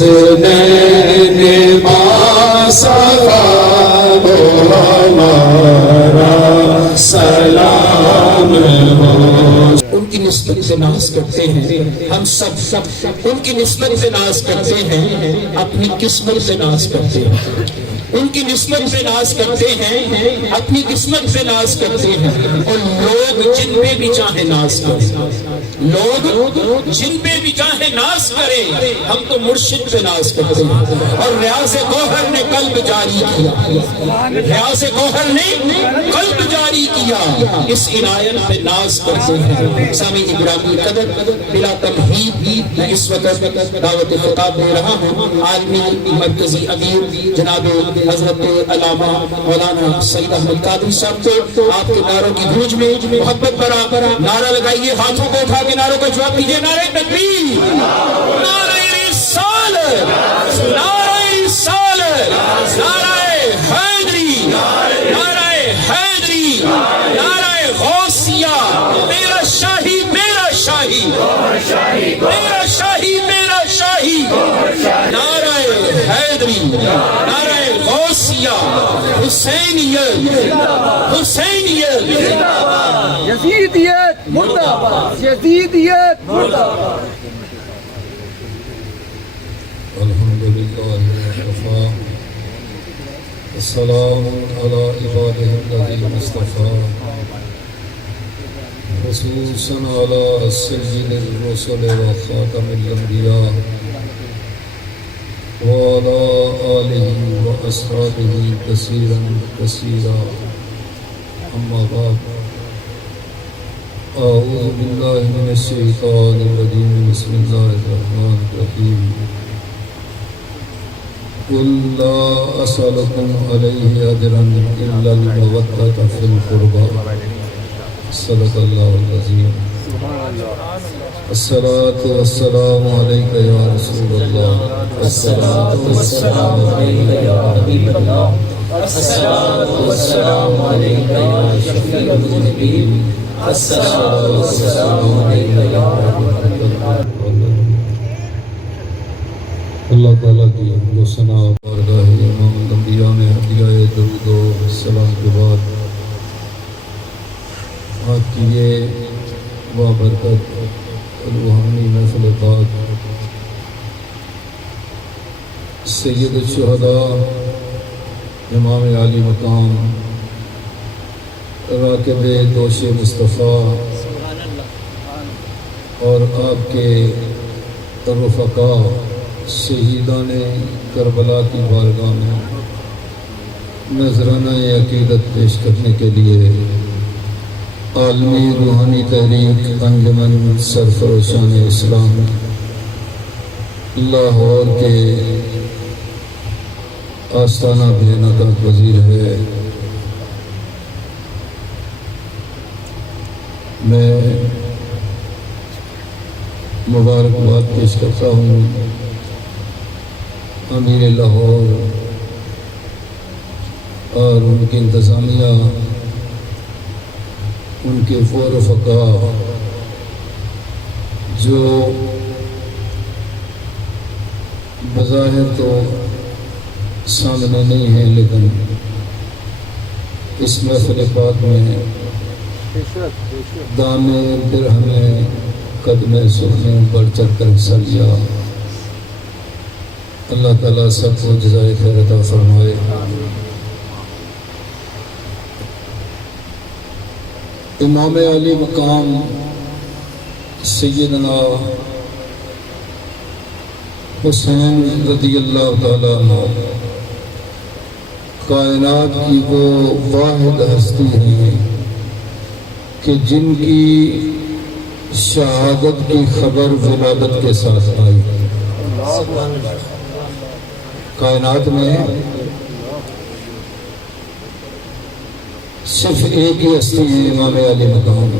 حسنین باصفا وہ ہمارا سلام ہو۔ ان کی نسبت سے ناز کرتے ہیں ہم سب ان کی نسبت سے ناز کرتے ہیں، اپنی قسمت سے ناز کرتے ہیں، ان کی نسبت سے ناز کرتے ہیں، اپنی قسمت سے ناز کرتے ہیں۔ اور لوگ جن پہ بھی چاہے ناز کریں، لوگ جن پہ بھی چاہے ناز کریں، ہم تو مرشد پہ ناز کرتے ہیں۔ اور ریاض گوہر نے قلب جاری کیا، ریاض گوہر نے قلب جاری کیا، اس عنایت پہ ناز کرتے ہیں۔ سامعین گرامی قدر، بلا تمہید میں اس وقت دعوت خطاب دے رہا ہوں عالمی مرکزی امیر جناب حضرت علامہ مولانا سید احمد قادری صاحب کو۔ آپ کے نعروں کی گونج میں محبت برا نعرہ لگائیے، ہاتھوں کو اٹھا کے نعروں کا جواب دیجیے۔ نعرہ تکبیر، نعرہ رسالت، نعرہ رسالت، نعرہ حیدری، نعرہ حیدری، نعرہ غوثیہ، میرا شاہی میرا شاہی، میرا شاہی میرا شاہی، نعرہ حیدری، نعرہ غوثیہ، حسینیت، حسینیت، یزیدیت مردہ باد، یزیدیت مردہ باد۔ الحمدللہ وکفی، السلام علی عبادہ الذین اصطفی، خصوصاً علی سید الرسل و خاتم الانبیاء وعلی آلہ و اصحابہ کثیرا کثیرا، اما بعد، اعوذ باللہ من الشیطان الرجیم، بسم اللہ الرحمن الرحیم، قل لا اسألکم علیہ اجرا الا المودۃ فی القربى، صدق اللہ العظیم۔ الصلاۃ والسلام علیک یا رسول اللہ، الصلاۃ والسلام علیک یا حبیب اللہ، الصلاۃ والسلام علیک یا شفیع المذنبین، الصلاۃ والسلام علیک یا رحمت اللہ۔ اللہ تعالیٰ کی حمد و ثنا بارگاہ امام الانبیاء میں ہدیہ درود و سلام کے بعد آج کی یہ بابرکت روحانی محفل پاک سید الشہداء امام عالی مقام راکب دوش مصطفیٰ اور آپ کے رفقاء شہیدان کربلا کی بارگاہ میں نذرانہ عقیدت پیش کرنے کے لیے عالمی روحانی تحریک انجمن سرفروشان اسلام لاہور کے آستانہ بیانہ کا وزیر ہے، میں مبارکباد پیش کرتا ہوں امیر لاہور اور ان کی انتظامیہ، ان کے وہ رفقاء جو بظاہر تو سامنے نہیں ہیں لیکن اس محفل پاک میں دامے درہم قدم سخن بڑھ چڑھ کر حصہ لیا۔ اللہ تعالیٰ سب کو جزائے خیر عطا فرمائے۔ امام علی مقام سیدنا حسین رضی اللہ تعالیٰ عنہ کائنات کی وہ واحد ہستی ہیں کہ جن کی شہادت کی خبر ولادت کے ساتھ آئی۔ کائنات میں صرف ایک ہی ہستی ہے امام علی مقام،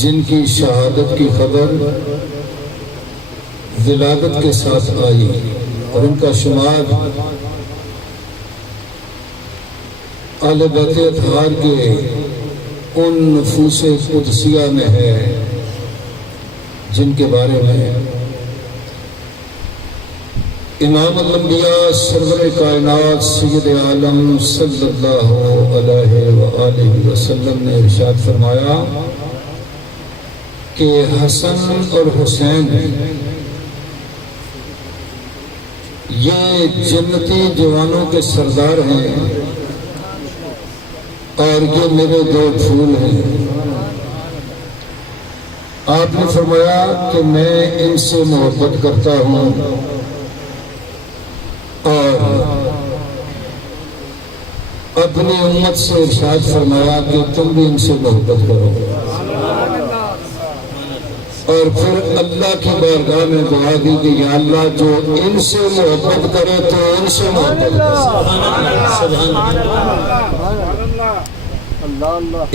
جن کی شہادت کی خبر ولادت کے ساتھ آئی، اور ان کا شمار اہل بیت اطہار کے ان نفوس قدسیہ میں ہے جن کے بارے میں امام الانبیاء سرور کائنات سید عالم صلی اللہ علیہ وآلہ وسلم نے ارشاد فرمایا کہ حسن اور حسین یہ جنتی جوانوں کے سردار ہیں اور یہ میرے دو پھول ہیں۔ آپ نے فرمایا کہ میں ان سے محبت کرتا ہوں اور اپنی امت سے ارشاد فرمایا کہ تم بھی ان سے محبت کرو، اور پھر اللہ کی بارگاہ میں دعا دی کہ یا اللہ جو ان سے محبت کرے تو ان سے محبت کرے۔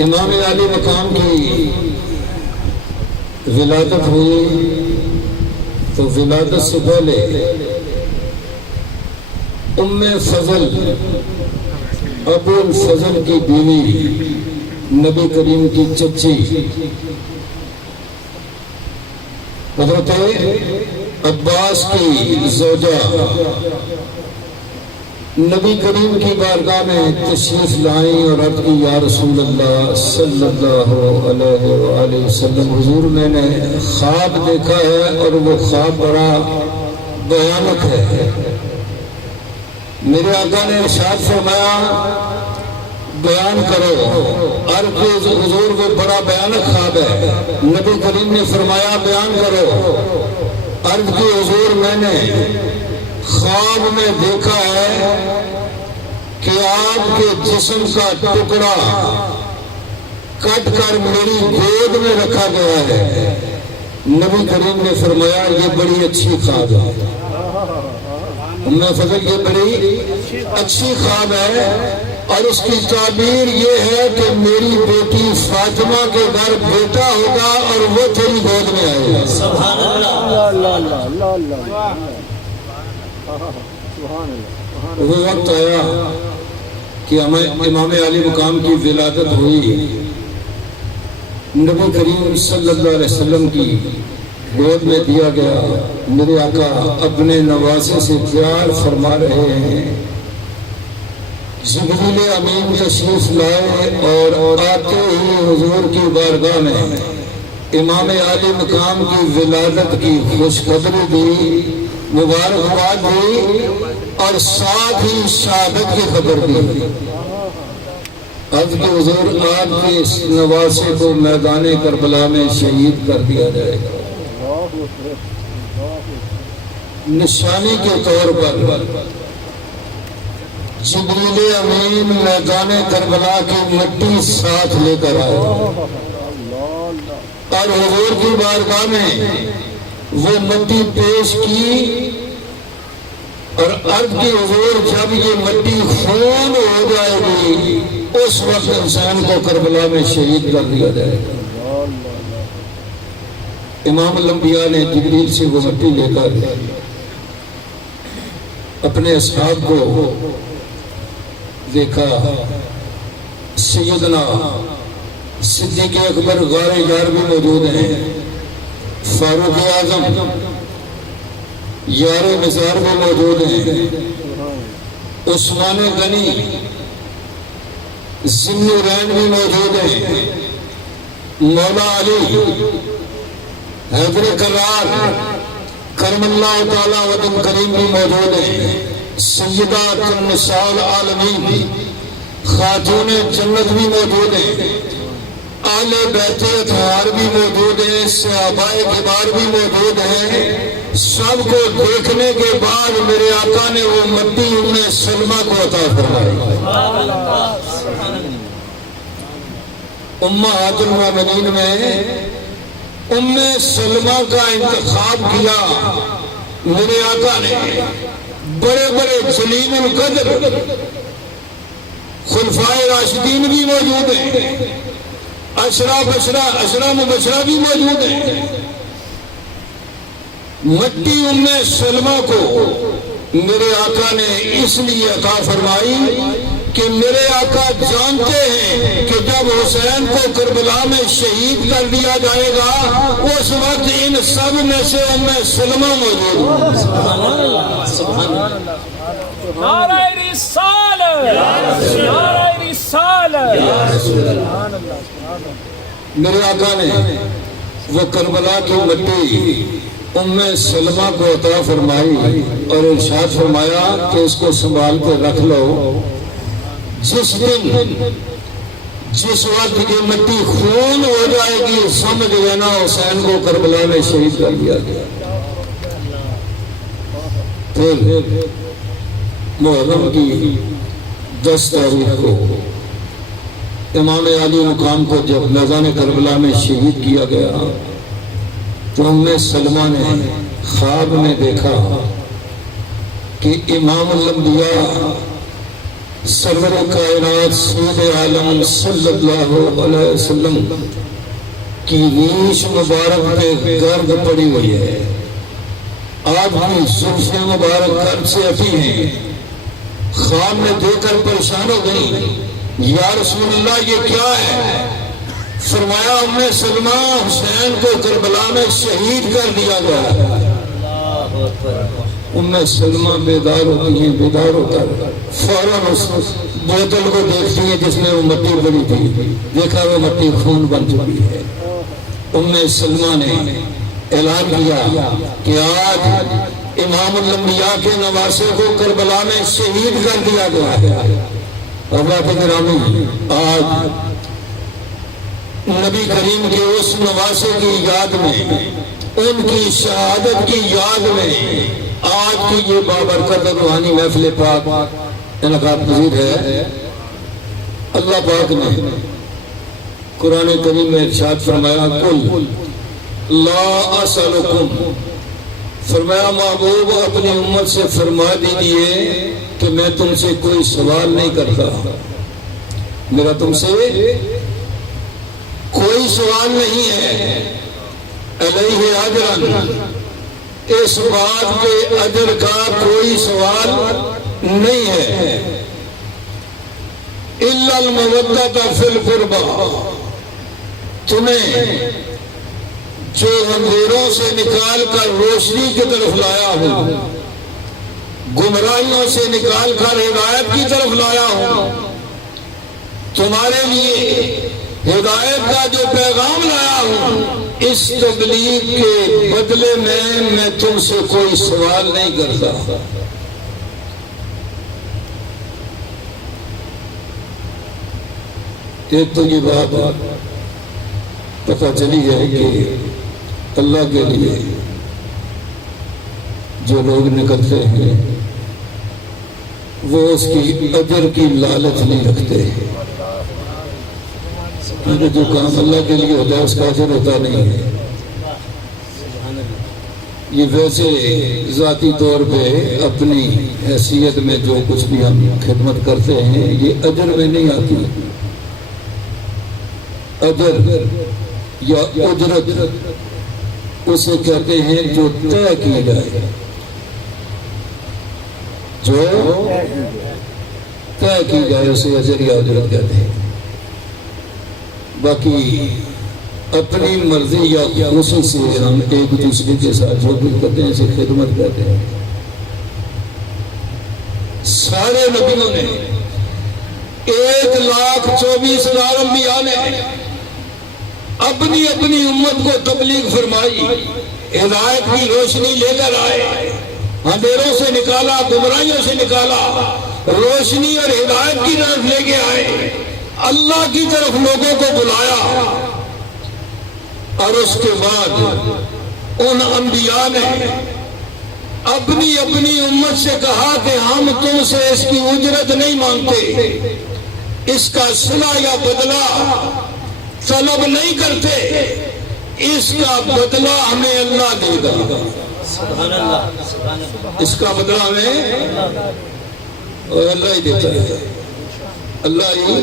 امام عالی مقام کی ولادت ہوئی تو ولادت سے پہلے ام فضل ابو الفضل کی بیوی نبی کریم کی چچی حضرت عباس کی زوجہ نبی کریم کی بارگاہ میں تشریف لائیں اور عرض کی یا رسول اللہ صلی اللہ علیہ وآلہ وسلم، حضور میں نے خواب دیکھا ہے اور وہ خواب بڑا بھیانک ہے۔ میرے آقا نے ارشاد فرمایا بیان کرو۔ عرض کی حضور وہ بڑا بھیانک خواب ہے۔ نبی کریم نے فرمایا بیان کرو۔ عرض کی حضور میں نے خواب میں دیکھا ہے کہ آپ کے جسم کا ٹکڑا کٹ کر میری گود میں رکھا گیا ہے۔ نبی کریم نے فرمایا یہ بڑی اچھی خواب ہے۔ فضل یہ بڑی اچھی خواب ہے اور اس کی تعبیر یہ ہے کہ میری بیٹی فاطمہ کے گھر بیٹا ہوگا اور وہ تیری گود میں آئے گا۔ سبحان اللہ۔ وہ وقت آیا کہ امام عالی مقام کی ولادت ہوئی، نبی کریم صلی اللہ علیہ وسلم کی گود میں دیا گیا۔ میرے آقا اپنے نواسے سے پیار فرما رہے ہیں۔ جبریل امین تشریف لائے اور آتے ہی حضور کی بارگاہ میں امام عالی مقام کی ولادت کی خوشخبری دی، مبارکباد دی اور ساتھ ہی شہادت کی خبر دی۔ اب کہ حضور آپ کے اس نواسے کو میدان کربلا میں شہید کر دیا جائے گا۔ نشانی کے طور پر جبریل امین میدان کربلا کی مٹی ساتھ لے کر آئے اور حضور کی بارگاہ میں وہ مٹی پیش کی اور عرض کی حضور جب یہ مٹی خون ہو جائے گی اس وقت انسان کو کربلا میں شہید کر دیا جائے گا۔ امام الانبیاء نے جبریل سے وہ مٹی لے کر اپنے اصحاب کو دیکھا۔ سیدنا صدیق اکبر غار یار بھی موجود ہیں، فاروق اعظم یار مزار بھی موجود ہیں، عثمان غنی ذوالنورین بھی موجود ہیں، مولا علی حیدر کرار کرم اللہ تعالی وطن کریم بھی موجود ہیں، سیدات النساء العالمین خاتون جنت بھی موجود ہیں، آل بیت اطہار بھی موجود ہیں، صحابہ کبار بھی موجود ہیں۔ سب کو دیکھنے کے بعد میرے آقا نے وہ مٹی ام سلمہ کو عطا فرمائی۔ امہات المومنین میں ام سلمہ کا انتخاب کیا میرے آقا نے۔ بڑے بڑے جلیل القدر خلفائے راشدین بھی موجود ہیں، عشرہ مبشرہ بھی موجود ہیں۔ مٹی ام سلمہ کو میرے آقا نے اس لیے عطا فرمائی کہ میرے آقا جانتے ہیں کہ جب حسین کو کربلا میں شہید کر دیا جائے گا اس وقت ان سب میں سے ام سلمہ موجود ہے۔ نعرہ رسالت، نعرہ رسالت، سبحان اللہ، سبحان اللہ۔ میرے آقا نے وہ کربلا کی مٹی ام سلمہ کو عطا فرمائی اور ارشاد فرمایا کہ اس کو سنبھال کے رکھ لو، جس دن جس وقت یہ مٹی خون ہو جائے گی سمجھ لینا حسین کو کربلا میں شہید کر دیا گیا۔ پھر محرم کی 10 تاریخ کو امام علی مقام کو جب میدان کربلا میں شہید کیا گیا تو ام سلمہ نے خواب میں دیکھا کہ امام الانبیاء سرور کائنات سید عالم صلی اللہ علیہ وسلم کی ریش مبارک پہ گرد پڑی ہوئی ہے، آپ بھی زلفیں مبارک گرد سے ہٹی ہیں۔ خواب میں دیکھ کر پریشان ہو گئی، یا رسول اللہ یہ کیا ہے؟ فرمایا ام سلمہ حسین کو کربلا میں شہید کر دیا گیا۔ ام سلمہ بیدار ہوتی ہیں، بیدار ہو کر فوراً اس بوتل کو دیکھتی ہیں جس میں وہ مٹی بڑی تھی، دیکھا وہ مٹی خون بن چکی ہے۔ ام سلمہ نے اعلان کیا کہ آج امام الانبیاء کے نواسے کو کربلا میں شہید کر دیا گیا ہے۔ حضرات گرامی، آج نبی کریم کے اس نواسے کی یاد میں، ان کی شہادت کی یاد میں آج کی یہ بابرکت روحانی محفل پاک انعقاد پذیر ہے۔ اللہ پاک نے قرآن کریم میں ارشاد فرمایا قل لا اسألکم، فرمایا محبوب اپنی امت سے فرما دیجئے کہ میں تم سے کوئی سوال نہیں کرتا، میرا تم سے کوئی سوال نہیں ہے۔ علیہ اجرن، اس بات کے اجر کا کوئی سوال نہیں ہے۔ الا المودۃ فی القربى، تمہیں جو اندھیروں سے نکال کر روشنی کی طرف لایا ہوں، گمراہیوں سے نکال کر ہدایت کی طرف لایا ہوں، تمہارے لیے ہدایت کا جو پیغام لایا ہوں، اس تبلیغ کے بدلے میں تم سے کوئی سوال نہیں کرتا۔ ایک تو یہ بات پتہ چلی ہے کہ اللہ کے لیے جو لوگ نکلتے ہیں وہ اس کی اجر کی لالچ نہیں رکھتے، جو کام اللہ کے لیے ہوتا ہے اس کا اجر ہوتا نہیں ہے۔ یہ ویسے ذاتی طور پہ اپنی حیثیت میں جو کچھ بھی ہم خدمت کرتے ہیں یہ اجر میں نہیں آتی۔ اجر یا اجرت اسے کہتے ہیں جو طے کی جائے، جو طے کی جائے اسے اجر یا اجرت کہتے ہیں۔ باقی اپنی مرضی یا خوشی سے ہم ایک دوسرے کے ساتھ جو بھی کرتے ہیں اسے خدمت کہتے ہیں۔ سارے نبیوں نے 1,24,000 انبیاء نے اپنی اپنی امت کو تبلیغ فرمائی، ہدایت کی روشنی لے کر آئے، اندھیروں سے نکالا، گمراہیوں سے نکالا، روشنی اور ہدایت کی طرف لے کے آئے، اللہ کی طرف لوگوں کو بلایا۔ اور اس کے بعد ان انبیاء نے اپنی اپنی امت سے کہا کہ ہم تم سے اس کی اجرت نہیں مانگتے، اس کا صلہ یا بدلہ طلب نہیں کرتے، اس کا بدلہ ہمیں اللہ دے گا۔ اس کا بدلہ ہمیں اللہ ہی دیتا ہے، اللہ ہی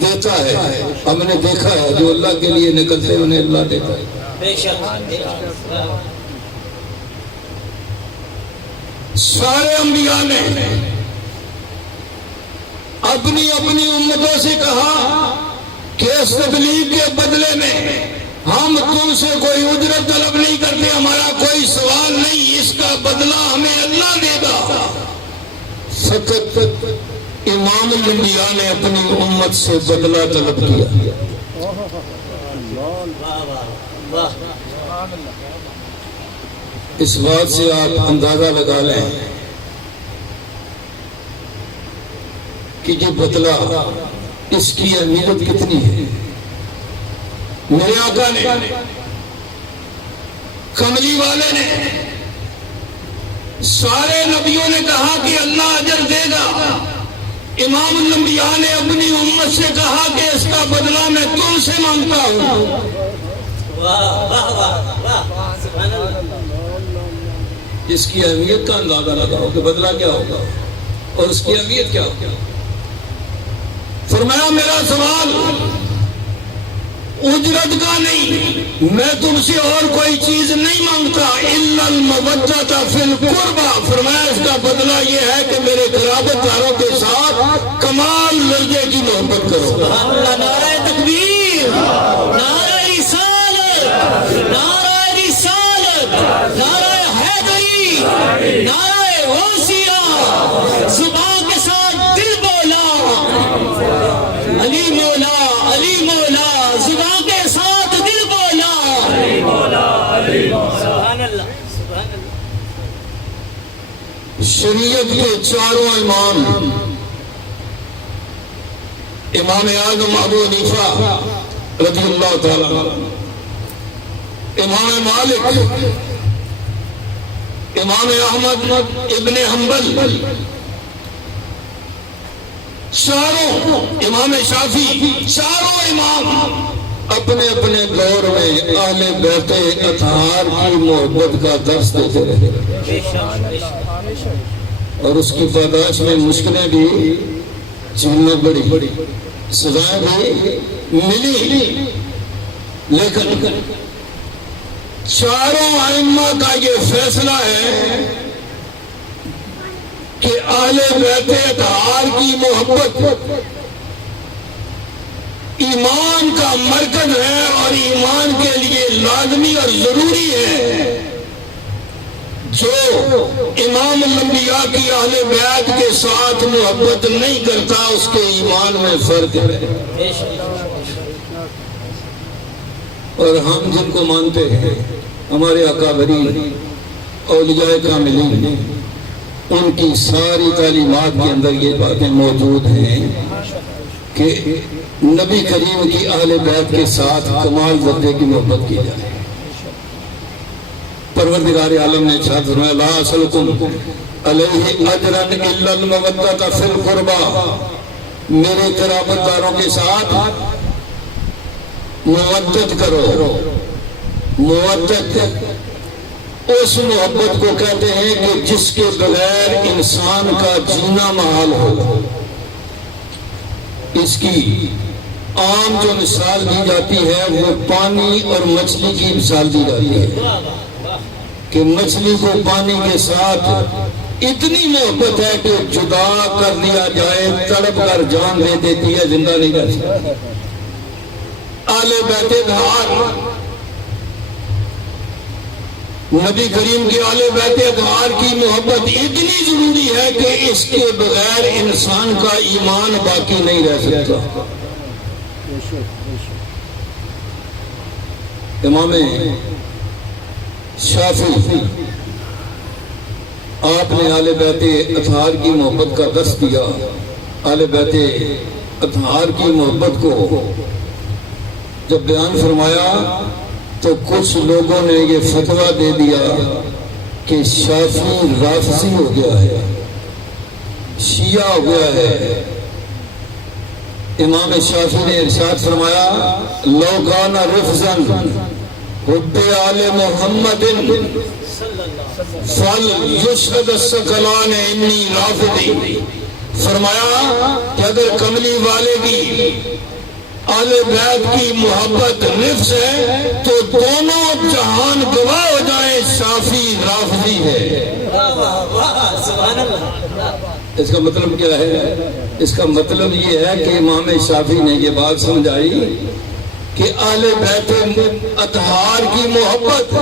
دیتا ہے۔ ہم نے دیکھا ہے جو اللہ کے لیے نکلتے ہیں انہیں اللہ دیتا ہے۔ سارے انبیاء نے اپنی اپنی امتوں سے کہا کہ اس تبلیغ کے بدلے میں ہم تم سے کوئی اجرت طلب نہیں کرتے، ہمارا کوئی سوال نہیں، اس کا بدلہ ہمیں اللہ دے گا۔ فقط امام الانبیاء نے اپنی امت سے بدلہ طلب کیا. اس بات سے آپ اندازہ لگا لیں کہ یہ بدلہ اس کی اہمیت کتنی ہے. میرے آقا نے، کملی والے نے، سارے نبیوں نے کہا کہ اللہ اجر دے گا. امام الانبیاء نے اپنی امت سے کہا کہ اس کا بدلہ میں تم سے مانگتا ہوں. اس کی اہمیت کا اندازہ لگاؤ کہ بدلہ کیا ہوگا اور اس کی اہمیت کیا ہوگی. فرمایا میرا سوال اجرت کا نہیں، میں تم سے اور کوئی چیز نہیں مانگتا، الا المودۃ فی القربى. فرمایا اس کا بدلہ یہ ہے کہ میرے قرابت داروں کے ساتھ کمال درجے کی محبت کرو. نعرہ تکبیر، نعرہ رسالت، نعرہ رسالت، نعرہ حیدری، نعرہ غوثیہ. زبان کے ساتھ دل بولا علی مولا، علی مولا. زبان کے ساتھ دل بولا علی مولا، علی مولا. سبحان اللہ، سبحان اللہ. شریعت کے چاروں امام، امام اعظم ابو حنیفہ رضی اللہ تعالیٰ، امام مالک، امام احمد ابن حنبل، چاروں، امام شافعی، چاروں امام اپنے اپنے دور میں اہل بیت اطہار کی محبت کا درس دیتے رہے اور اس کی پاداش میں مشکلیں بھی جھیلنا بڑی، سزائیں بھی ملی. لیکن چاروں ائمہ کا یہ فیصلہ ہے کہ اہل بیت اطہار کی محبت ایمان کا مرکز ہے اور ایمان کے لیے لازمی اور ضروری ہے. جو امام الانبیاء کی اہل بیت کے ساتھ محبت نہیں کرتا اس کے ایمان میں فرق ہے. اور ہم جن کو مانتے ہیں ہمارے اکابرین اولیاء کاملین، ان کی ساری تعلیمات کے اندر یہ باتیں موجود ہیں کہ نبی کریم کی اہل بیت کے ساتھ کمال درجے کی محبت کی جائے. پروردگار عالم نے ارشاد فرمایا لا اسألکم علیہ اجرا الا المودۃ فی القربى. میرے قرابت داروں کے ساتھ مودت کرو. مودت اس محبت کو کہتے ہیں کہ جس کے بغیر انسان کا جینا محال ہو. اس کی عام جو مثال دی جاتی ہے وہ پانی اور مچھلی کی مثال دی جاتی ہے کہ مچھلی کو پانی کے ساتھ اتنی محبت ہے کہ جدا کر دیا جائے تڑپ کر جان دے دیتی ہے، زندہ نہیں رہ سکتی. اہل بیت اطہار، نبی کریم کی اہل بیت اطہار کی محبت اتنی ضروری ہے کہ اس کے بغیر انسان کا ایمان باقی نہیں رہ سکتا. امام شافعی آپ نے اہل بیت اطہار کی محبت کا درس دیا. اہل بیت اطہار کی محبت کو جب بیان فرمایا تو کچھ لوگوں نے یہ فتویٰ دے دیا کہ شافعی رافضی ہو گیا ہے، شیعہ ہو گیا ہے. امام شافعی نے ارشاد فرمایا لو کان رفضا حب آل محمد فلیشہد الثقلان انی رافضی. فرمایا کہ اگر کملی والے کی اہل بیت کی محبت نفس ہے تو دونوں جہان گواہ ہو جائیں شافعی رافضی ہے. اس کا مطلب کیا ہے؟ اس کا مطلب یہ ہے کہ امام شافعی نے یہ بات سمجھائی کہ اہل بیت اطہار کی محبت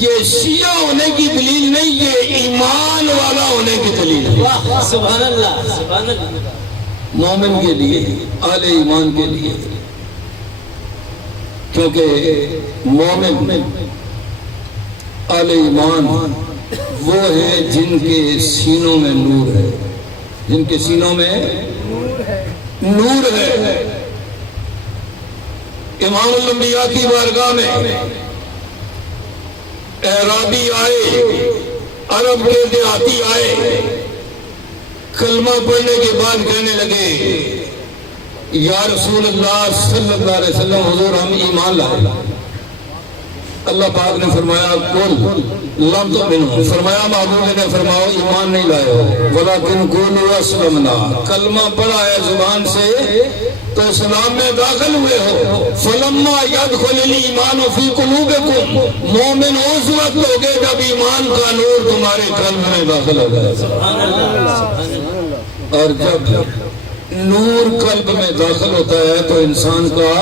یہ شیعہ ہونے کی دلیل نہیں، یہ ایمان والا ہونے کی دلیل ہے. سبحان اللہ سبحان اللہ. مومن کے لیے، اہل ایمان کے لیے. کیونکہ مومن اہل ایمان وہ ہیں جن کے سینوں میں نور ہے، جن کے سینوں میں نور ہے. امام الانبیاء کی بارگاہ میں اعرابی آئے، عرب کے دیہاتی آئے، کلمہ پڑھنے کے بعد کہنے لگے یا رسول اللہ صلی اللہ علیہ وسلم حضور ہم ایمان لائے. اللہ پاک نے فرمایا قل لم تؤمنوا، فرمایا محبوب نے فرماؤ ایمان نہیں لائے ہو، ولکن قولوا اسلمنا، کلمہ پڑھا ہے زبان سے تو اسلام میں داخل ہوئے ہو. فلما يدخل الایمان فی قلوبکم، مومن اس وقت ہوگے جب ایمان کا نور تمہارے قلب میں داخل ہو جائے. اور جب نور قلب میں داخل ہوتا ہے تو انسان کا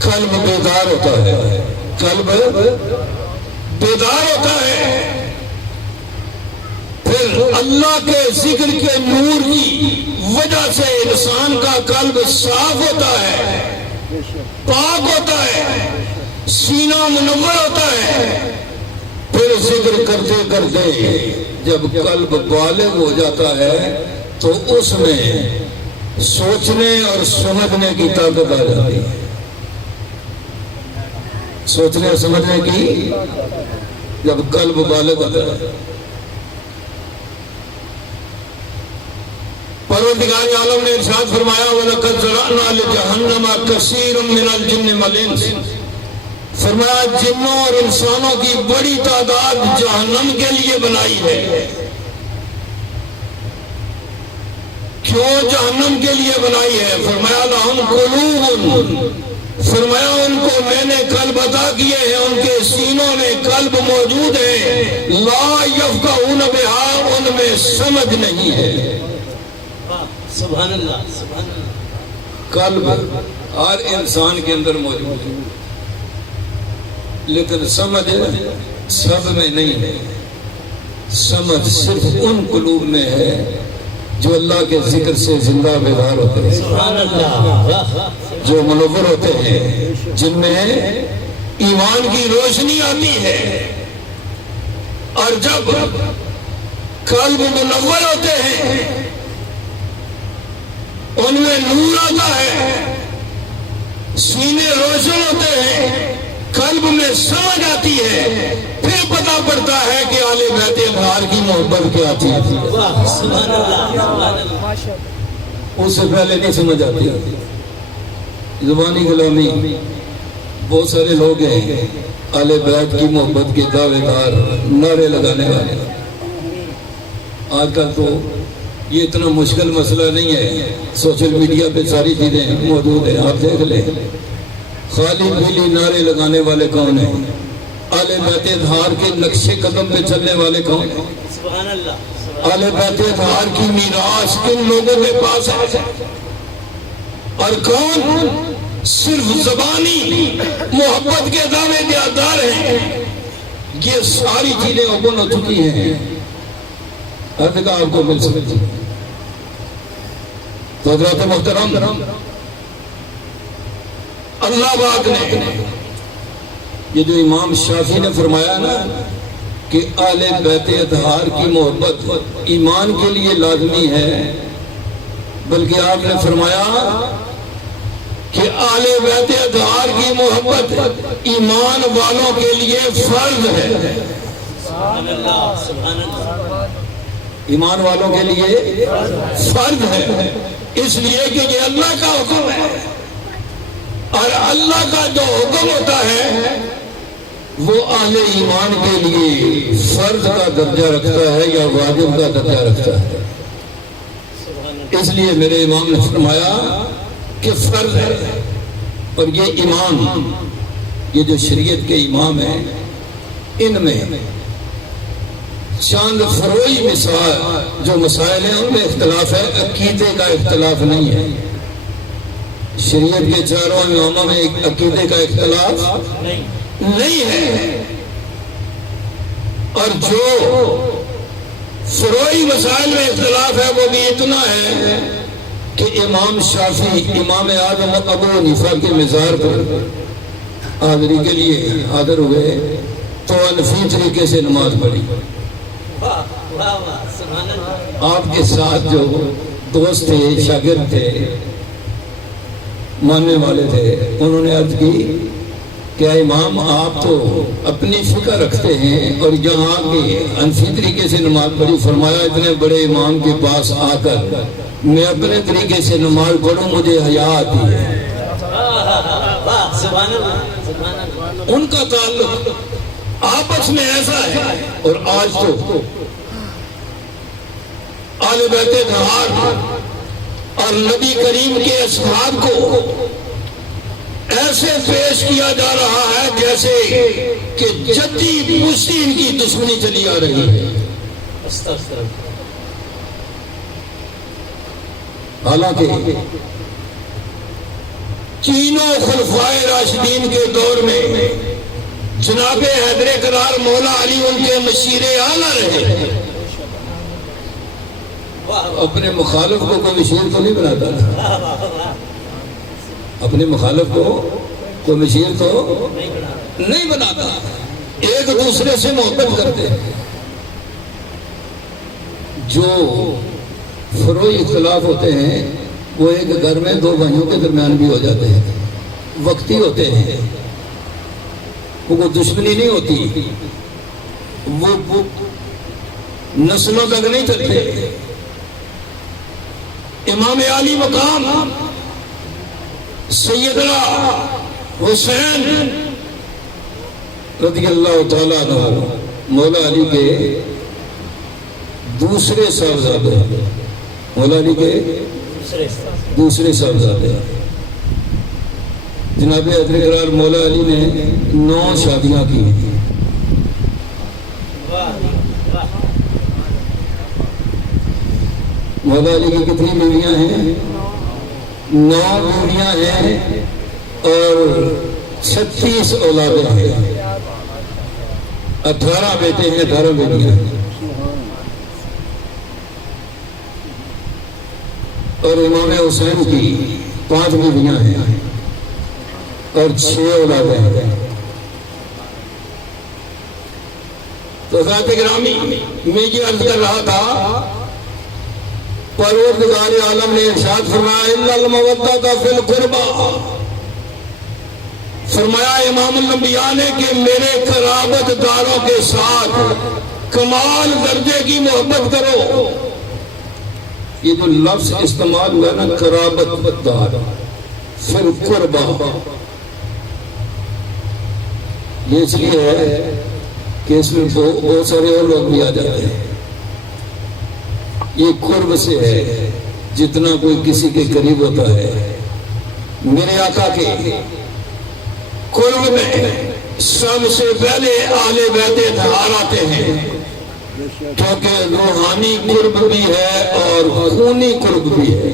قلب بیدار ہوتا ہے، قلب بیدار ہوتا ہے. پھر اللہ کے ذکر کے نور کی وجہ سے انسان کا قلب صاف ہوتا ہے، پاک ہوتا ہے، سینہ منور ہوتا ہے. پھر ذکر کرتے کرتے جب قلب بالغ ہو جاتا ہے تو اس میں سوچنے اور سمجھنے کی طاقت آ جاتی ہے. سوچنے اور سمجھنے کی جب قلب بالغ ہوتا ہے. پروردگار عالم نے ارشاد فرمایا وَلَقَدْ ذَرَأْنَا لِجَهَنَّمَ كَثِيرًا مِنَ الْجِنِّ وَالْإِنسِ، فرمایا جنوں اور انسانوں کی بڑی تعداد جہنم کے لیے بنائی ہے. کیوں جہنم کے لیے بنائی ہے؟ فرمایا لَهُمْ قُلُوبٌ، فرمایا ان کو میں نے قلب عطا کیے ہیں، ان کے سینوں میں قلب موجود ہے، لا يفقهون بها، ان میں سمجھ نہیں ہے. سبحان اللہ سبحان اللہ. قلب ہر انسان کے اندر موجود ہے لیکن سمجھ سب میں نہیں ہے. سمجھ صرف ان قلوب میں ہے جو اللہ کے ذکر سے زندہ بیدار ہوتے ہیں، سبحان اللہ. جو منور ہوتے ہیں، جن میں ایمان کی روشنی آتی ہے. اور جب قلب منور ہوتے ہیں ان میں نور آتا ہے، سینے روشن ہوتے ہیں، قلب میں سمجھ آتی ہے. پھر پتہ پڑتا ہے کہ اہل بیت اطہار کی محبت کیا تھی. سبحان اللہ سبحان اللہ. اس سے پہلے نہیں سمجھ آتی. زبانی غلامی بہت سارے لوگ ہیں اہل بیت کی محبت کے دعوے دار، نعرے لگانے والے. آج کل تو یہ اتنا مشکل مسئلہ نہیں ہے، سوشل میڈیا پہ ساری چیزیں موجود ہیں، آپ دیکھ لیں. خالی پیلی نعرے لگانے والے کون ہیں؟ اہل بیت اطہار کے نقش قدم پہ چلنے والے کون ہیں؟ سبحان اللہ. اہل بیت اطہار کی میراث کن لوگوں کے پاس ہے؟ اور کون صرف زبانی محبت کے دعوے دیادار ہیں؟ یہ ساری چیزیں اوپن ہو چکی ہیں، ہر جگہ آپ کو مل سکتی. تو حضرات محترم، اللہ پاک نے یہ جو امام شافعی نے فرمایا نا کہ اہل بیت اطہار کی محبت ایمان کے لیے لازمی ہے، بلکہ آپ نے فرمایا کہ اہل بیت اطہار کی محبت ایمان والوں کے لیے فرض ہے. سبحان اللہ سبحان اللہ. ایمان والوں کے لیے فرض ہے، اس لیے کہ یہ اللہ کا حکم ہے. اور اللہ کا جو حکم ہوتا ہے وہ اہل ایمان کے لیے فرض کا درجہ رکھتا ہے یا واجب کا درجہ رکھتا ہے. اس لیے میرے امام نے فرمایا کہ فرض ہے. اور یہ امام، یہ جو شریعت کے امام ہیں، ان میں چاند فروئی مثال جو مسائل ہیں ان میں اختلاف ہے، عقیدے کا اختلاف نہیں ہے. شریعت کے چاروں اماموں میں عقیدے کا اختلاف نہیں ہے. اور جو فروعی مسائل میں اختلاف ہے، وہ بھی اتنا ہے کہ امام شافعی امام اعظم ابو حنیفہ کے مزار پر حاضری کے لیے حاضر ہوئے تو حنفی طریقے سے نماز پڑھی۔ واہ واہ واہ سبحان اللہ۔ آپ کے ساتھ جو دوست تھے، شاگرد تھے، ماننے والے تھے، انہوں نے عرض کی کہ امام آپ تو اپنی فکر رکھتے ہیں اور یہاں کے حنفی طریقے سے نماز پڑھی۔ فرمایا اتنے بڑے امام کے پاس آ کر میں اپنے طریقے سے نماز پڑھوں مجھے حیا آتی ہے۔ واہ سبحان اللہ سبحان اللہ۔ ان کا تعلق آپس میں ایسا ہے، اور آج تو آل بیت اطہار اور نبی کریم کے اصحاب کو ایسے پیش کیا جا رہا ہے جیسے کہ جدی پشتی ان کی دشمنی چلی آ رہی ہے۔ استغفر اللہ۔ حالانکہ تینوں خلفائے راشدین کے دور میں جناب حیدر کرار مولا علی ان کے مشیر اعلیٰ رہے۔ اپنے مخالف کو کوئی مشیر تو نہیں بناتا تھا، اپنے مخالف کو کوئی مشیر تو نہیں بناتا، ایک دوسرے سے محبت کرتے۔ جو فروعی اختلاف ہوتے ہیں وہ ایک گھر میں دو بھائیوں کے درمیان بھی ہو جاتے ہیں، وقتی ہوتے ہیں، وہ دشمنی نہیں ہوتی، وہ نسلوں تک نہیں چلتے۔ امام علی مقام سیدنا حسین رضی اللہ تعالیٰ عنہ مولا علی کے دوسرے صاحبزادے، مولا علی کے دوسرے صاحبزادے جناب حیدر کرار مولا علی نے 9 شادیاں کی۔ مولا علی کی کتنی بیویاں ہیں؟ 9 بیویاں ہیں اور 36 اولادیں ہیں، 18 بیٹے ہیں، 18 بیٹیاں ہیں۔ اور امام حسین کی 5 بیویاں ہیں اور 6 اولادیں ہیں۔ تو ذات گرامی میں یہ عرض کر رہا تھا، پروردگار عالم نے ارشاد فرمایا الا المودۃ فی القربى، فرمایا امام الانبیاء نے کہ میرے قرابت داروں کے ساتھ کمال درجے کی محبت کرو۔ یہ جو لفظ استعمال ہوا نا قرابت دار فی القربى، یہ اس لیے ہے کہ اس میں بہت سارے اور لوگ بھی آ جاتے ہیں۔ یہ قرب سے ہے، جتنا کوئی کسی کے قریب ہوتا ہے۔ میرے آقا کے قرب میں سب سے پہلے اہل بیت اطہار آتے ہیں، کیونکہ روحانی قرب بھی ہے اور خونی قرب بھی ہے۔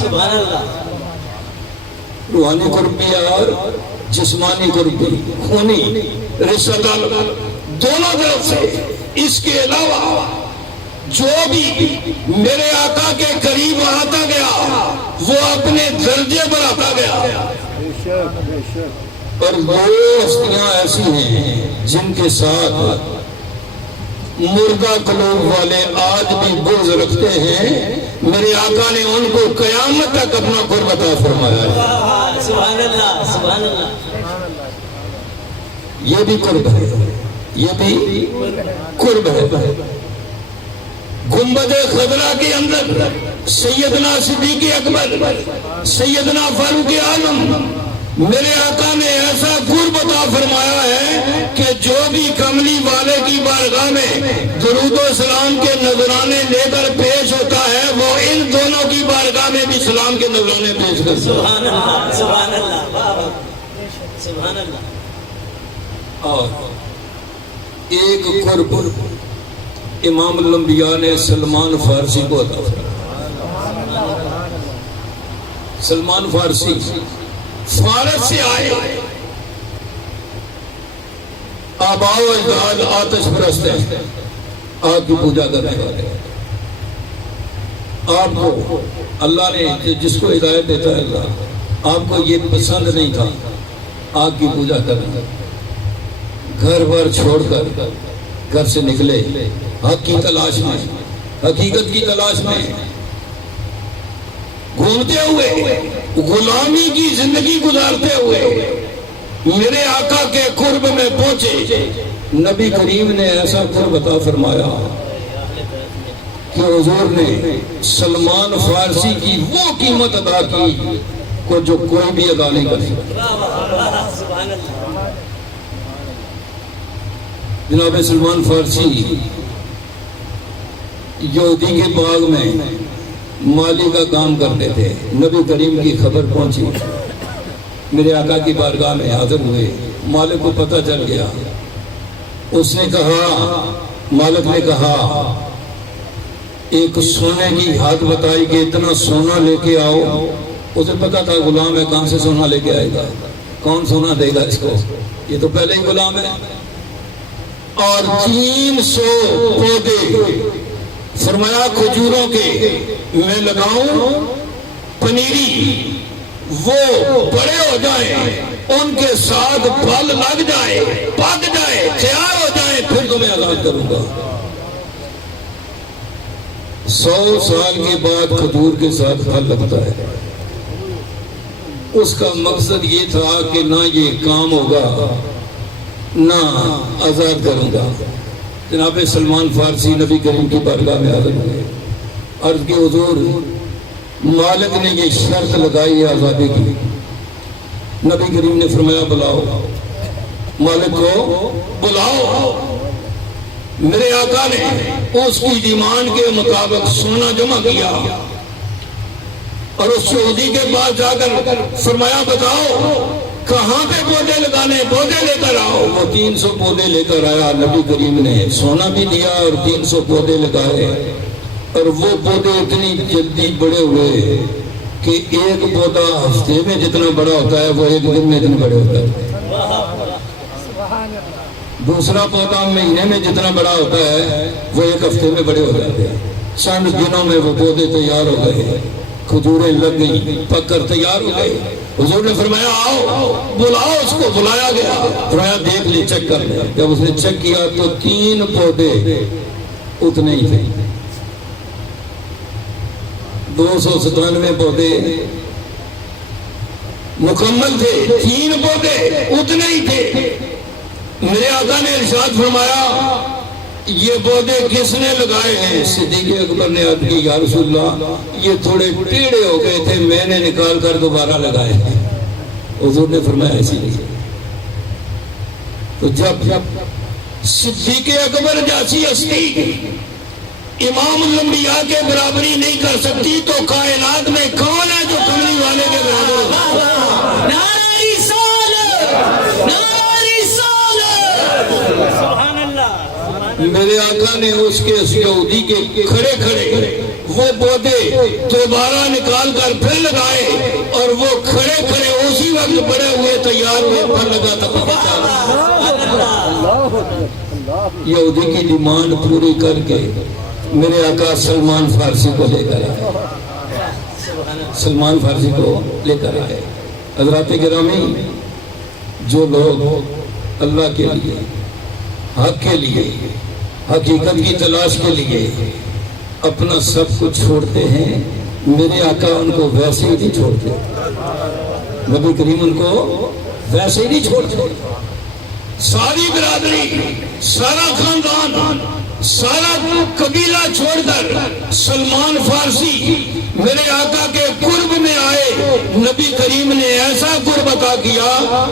سبحان اللہ۔ روحانی قرب بھی ہے اور جسمانی قرب بھی، خونی رشتہ دار دونوں طرف سے۔ اس کے علاوہ جو بھی میرے آقا کے قریب آتا گیا وہ اپنے درجے پر آتا گیا۔ اور وہ ہستیاں ایسی ہیں جن کے ساتھ مردہ قلوب والے آج بھی بغض رکھتے ہیں، میرے آقا نے ان کو قیامت تک اپنا قرب عطا فرمایا ہے۔ سبحان اللہ سبحان اللہ۔ یہ بھی قرب ہے، یہ بھی قرب ہے۔ گنبد خضرا کے اندر سیدنا صدیق اکبر، سیدنا فاروق اعظم، میرے آقا نے ایسا قرب عطا فرمایا ہے کہ جو بھی کملی والے کی بارگاہ میں درود و سلام کے نذرانے لے کر پیش ہوتا ہے وہ ان دونوں کی بارگاہ میں بھی سلام کے نذرانے پیش کرتا ہے۔ سبحان اللہ سبحان اللہ واہ واہ سبحان اللہ۔ اور ایک قرب امام الانبیاء نے سلمان فارسی کو عطا فرمایا۔ سلمان فارسی فارس سے آئے، آباء و اجداد آتش پرست ہیں، آگ کی پوجا کرنے والے. آپ کو اللہ نے جس کو ہدایت دیتا ہے اللہ، آپ کو یہ پسند نہیں تھا آگ کی پوجا کرنا. گھر بار چھوڑ کر گھر سے نکلے حق کی تلاش میں، حقیقت کی تلاش میں، گھومتے ہوئے غلامی کی زندگی گزارتے ہوئے میرے آقا کے قرب میں پہنچے. نبی کریم نے ایسا قرب عطا فرمایا کہ حضور نے سلمان فارسی کی وہ قیمت ادا کی کو جو کوئی بھی ادا نہیں کر سکتا. جناب سلمان فارسی یہودی کے باغ میں مالی کا کام کرتے تھے. نبی کریم کی خبر پہنچی، میرے آقا کی بارگاہ میں حاضر ہوئے. مالک کو پتہ چل گیا. اس نے کہا، مالک نے کہا ایک سونے کی حد بتائی کہ اتنا سونا لے کے آؤ. اسے پتا تھا غلام ہے، کہاں سے سونا لے کے آئے گا، کون سونا دے گا اس کو، یہ تو پہلے ہی غلام ہے. اور 300 پودے فرمایا کھجوروں کے میں لگاؤں، پنیری وہ بڑے ہو جائیں، ان کے ساتھ پھل لگ جائے، پک جائے، تیار ہو جائیں، پھر تمہیں آزاد کروں گا. 100 سال کے بعد کھجور کے ساتھ پھل لگتا ہے. اس کا مقصد یہ تھا کہ نہ یہ کام ہوگا نہ آزاد کروں گا. جناب سلمان فارسی نبی کریم کی بارگاہ میں حاضر ہوئے. عرض کی حضور مالک نے یہ شرط لگائی ہے آزادی کی. نبی کریم نے فرمایا بلاؤ، مالک کو بلاؤ. میرے آقا نے اس کی ڈیمانڈ کے مطابق سونا جمع کیا اور اس یہودی کے پاس جا کر فرمایا بتاؤ کہاں پہ پودے لگانے، پودے لے کر آؤ. وہ 300 پودے لے کر آیا. نبی کریم نے سونا بھی دیا اور 300 پودے لگائے. اور وہ پودے اتنی جلدی بڑے ہوئے کہ ایک پودا ہفتے میں جتنا بڑا ہوتا ہے وہ ایک دن میں اتنے بڑے ہوتا ہے. دوسرا پودا مہینے میں جتنا بڑا ہوتا ہے وہ ایک ہفتے میں بڑے ہو جاتے ہیں. چند دنوں میں وہ پودے تیار ہو گئے، کھجوریں لگ گئی، پک کر تیار ہو گئے. حضور نے فرمایا آؤ، بلاؤ. اس کو بلایا گیا، فرمایا دیکھ لے، چیک کر لیا. جب اس نے چیک کیا تو 3 پودے اتنے ہی تھے. 297 پودے مکمل تھے، 3 پودے اتنے ہی تھے. میرے آقا نے ارشاد فرمایا یہ پودے کس نے لگائے ہیں؟ صدیق اکبر نے عرض کی یا رسول اللہ یہ تھوڑے ٹیڑھے ہو گئے تھے، میں نے نکال کر دوبارہ لگائے ہیں. حضور نے فرمایا ایسی نہیں. تو جب صدیق اکبر جیسی ہستی امام الانبیاء کے برابری نہیں کر سکتی تو کائنات میں کون ہے جو کملی والے کے برابر ہوگا؟ میرے آقا نے اس کے یہودی کے کھڑے کھڑے وہ پودے دوبارہ نکال کر پھر لگائے اور وہ کھڑے کھڑے اسی وقت بڑے ہوئے، تیار ہوئے، پھل لگا تک یہودی کی ڈیمانڈ پوری کر کے میرے آقا سلمان فارسی کو لے کر آئے. سلمان فارسی کو لے کر آئے. حضرات گرامی، جو لوگ اللہ کے لیے، حق کے لیے، حقیقت کی تلاش کے لیے اپنا سب کچھ چھوڑتے ہیں، میرے آقا ان کو ویسے ہی نہیں چھوڑتے. نبی کریم ان کو ویسے ہی نہیں چھوڑتے. ساری برادری، سارا خاندان، سارا قبیلہ چھوڑ کر سلمان فارسی میرے آقا کے قرب میں آئے. نبی کریم نے ایسا قرب عطا کیا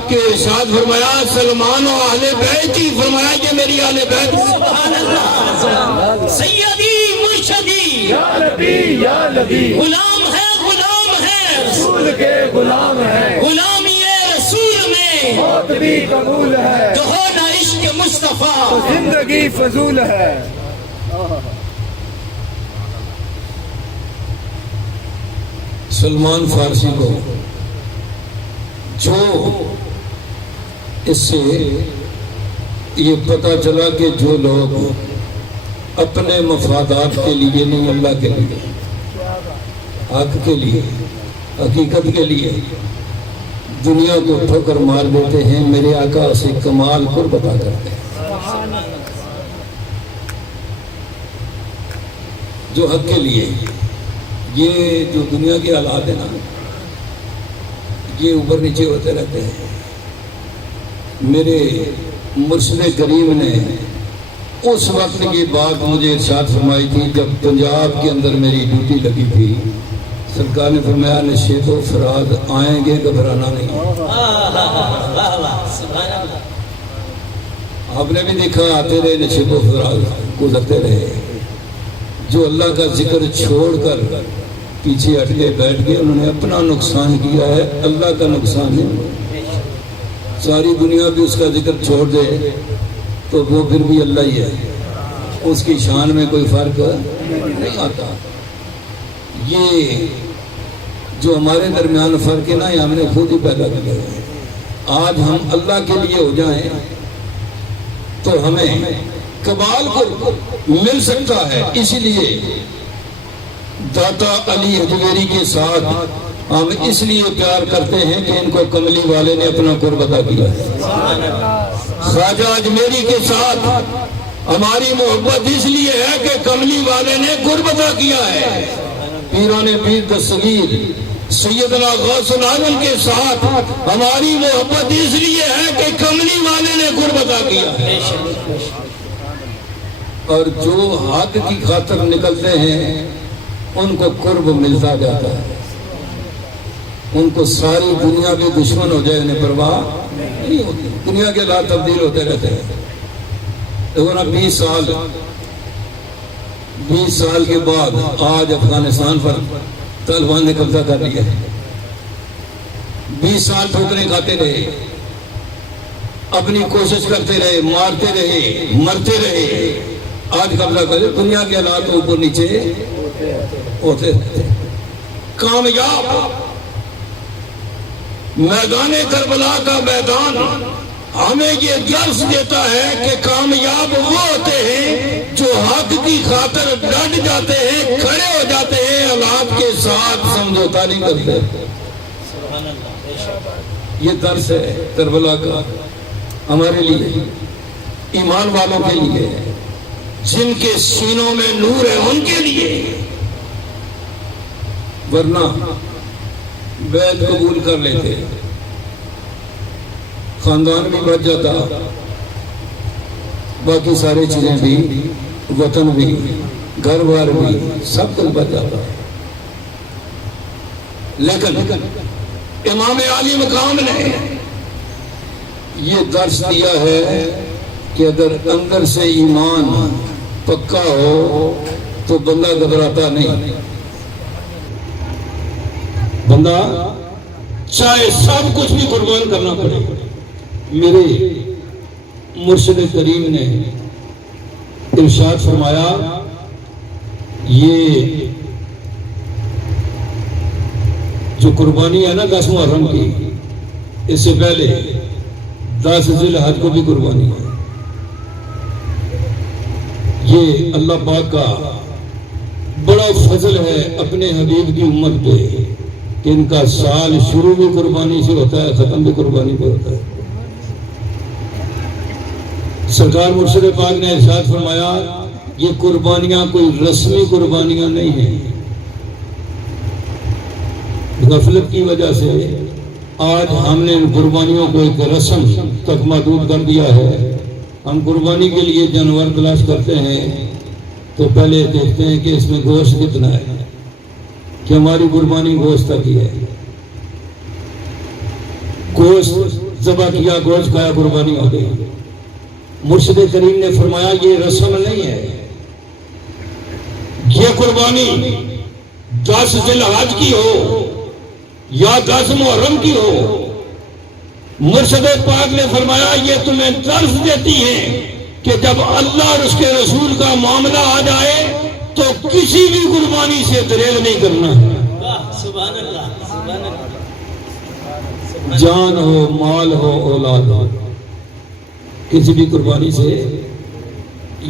کہ ارشاد فرمایا سلمان و اہل بیت ہی، فرمایا یہ میری اہل بیت. سبحان اللہ. سیدی مرشدی یا نبی یا نبی، غلام ہے، غلام ہے، رسول کے غلام ہے، غلامی رسول میں موت بھی قبول ہے، تو ہو نہ عشق مصطفیٰ زندگی فضول ہے. سلمان فارسی کو جو اس سے یہ پتا چلا کہ جو لوگ اپنے مفادات کے لیے نہیں، اللہ کے لیے، حق کے لیے، حقیقت کے لیے دنیا کو ٹھوکر مار دیتے ہیں، میرے آقا سے کمال قرب عطا کرتے ہیں۔ جو حق کے لیے، یہ جو دنیا کے حالات ہیں نا، یہ اوپر نیچے ہوتے رہتے ہیں۔ میرے مرشد کریم نے اس وقت کی بات مجھے ارشاد فرمائی تھی جب پنجاب کے اندر میری ڈیوٹی لگی تھی۔ سرکار نے فرمایا نشیب و فراد آئیں گے، گھبرانا نہیں۔ آپ نے بھی دیکھا، آتے رہے نشیب و فراد گزرتے رہے۔ جو اللہ کا ذکر چھوڑ کر پیچھے ہٹ کے بیٹھ گئے، انہوں نے اپنا نقصان کیا ہے، اللہ کا نقصان نہیں۔ ساری دنیا بھی اس کا ذکر چھوڑ دے تو وہ پھر بھی اللہ ہی ہے، اس کی شان میں کوئی فرق نہیں آتا۔ یہ جو ہمارے درمیان فرق ہے نا، یہ ہم نے خود ہی پیدا کیا ہے۔ آج ہم اللہ کے لیے ہو جائیں تو ہمیں کمال کو مل سکتا ہے۔ اسی لیے داتا علی حجویری کے ساتھ ہم اس لیے پیار کرتے ہیں کہ ان کو کملی والے نے اپنا قرب عطا کیا ہے۔ خواجہ اجمیری کے ساتھ ہماری محبت اس لیے ہے کہ کملی والے نے قرب عطا کیا ہے۔ پیران پیر دستگیر سیدنا غوث العالم کے ساتھ ہماری محبت اس لیے ہے کہ کملی والے نے قرب عطا کیا ہے۔ اور جو حق کی خاطر نکلتے ہیں ان کو قرب ملتا جاتا ہے۔ ان کو ساری دنیا بھی دشمن ہو جائے انہیں پرواہ نہیں ہوتی۔ دنیا کے حالات تبدیل ہوتے رہتے ہیں۔ دیکھو نا، 20 سال کے بعد آج افغانستان پر طالبان نے قبضہ کر لیا ہے۔ 20 سال ٹھوکریں کھاتے رہے، اپنی کوشش کرتے رہے، مارتے رہے، مرتے رہے، آج قبضہ کرے۔ دنیا کے حالات اوپر نیچے ہوتے رہتے ہیں۔ کامیاب میدان کربلا کا میدان ہمیں یہ درس دیتا ہے کہ کامیاب وہ ہوتے ہیں جو حق کی خاطر ڈٹ جاتے ہیں، کھڑے ہو جاتے ہیں، حالات کے ساتھ سمجھوتا نہیں کرتے۔ یہ درس ہے کربلا کا ہمارے لیے، ایمان والوں کے لیے، جن کے سینوں میں نور ہے ان کے لیے۔ ورنہ بیعت قبول کر لیتے، خاندان بھی بچ جاتا، باقی ساری چیزیں بھی، وطن بھی، گھر بار بھی، سب کچھ بچ جاتا۔ لیکن امام عالی مقام نے یہ درس دیا ہے کہ اگر اندر سے ایمان پکا ہو تو بندہ گھبراتا نہیں۔ بندہ چاہے سب کچھ بھی قربان کرنا پڑے۔ میرے مرشد کریم نے ارشاد فرمایا، یہ جو قربانی ہے نا 10 محرم کی، اس سے پہلے 10 ذی الحج کو بھی قربانی ہے۔ یہ اللہ پاک کا بڑا فضل ہے اپنے حبیب کی امت پہ کہ ان کا سال شروع بھی قربانی سے ہوتا ہے، ختم بھی قربانی پہ ہوتا ہے۔ سرکار مرشد پاک نے ارشاد فرمایا، یہ قربانیاں کوئی رسمی قربانیاں نہیں ہیں۔ غفلت کی وجہ سے آج ہم نے ان قربانیوں کو ایک رسم تک محدود کر دیا ہے۔ ہم قربانی کے لیے جانور تلاش کرتے ہیں تو پہلے دیکھتے ہیں کہ اس میں گوشت کتنا ہے، کہ ہماری قربانی گوشت تک ہی ہے۔ گوشت ذبح کیا، گوشت کھایا، قربانی ہو گئی۔ مرشد کریم نے فرمایا یہ رسم نہیں ہے، یہ قربانی 10 ذی الحج کی ہو یا 10 محرم کی ہو، مرشد پاک نے فرمایا یہ تمہیں درس دیتی ہے کہ جب اللہ اور اس کے رسول کا معاملہ آ جائے تو کسی بھی قربانی سے دریغ نہیں کرنا ہے۔ سبحان اللہ، سبحان اللہ۔ جان ہو، مال ہو، اولاد ہو، کسی بھی قربانی سے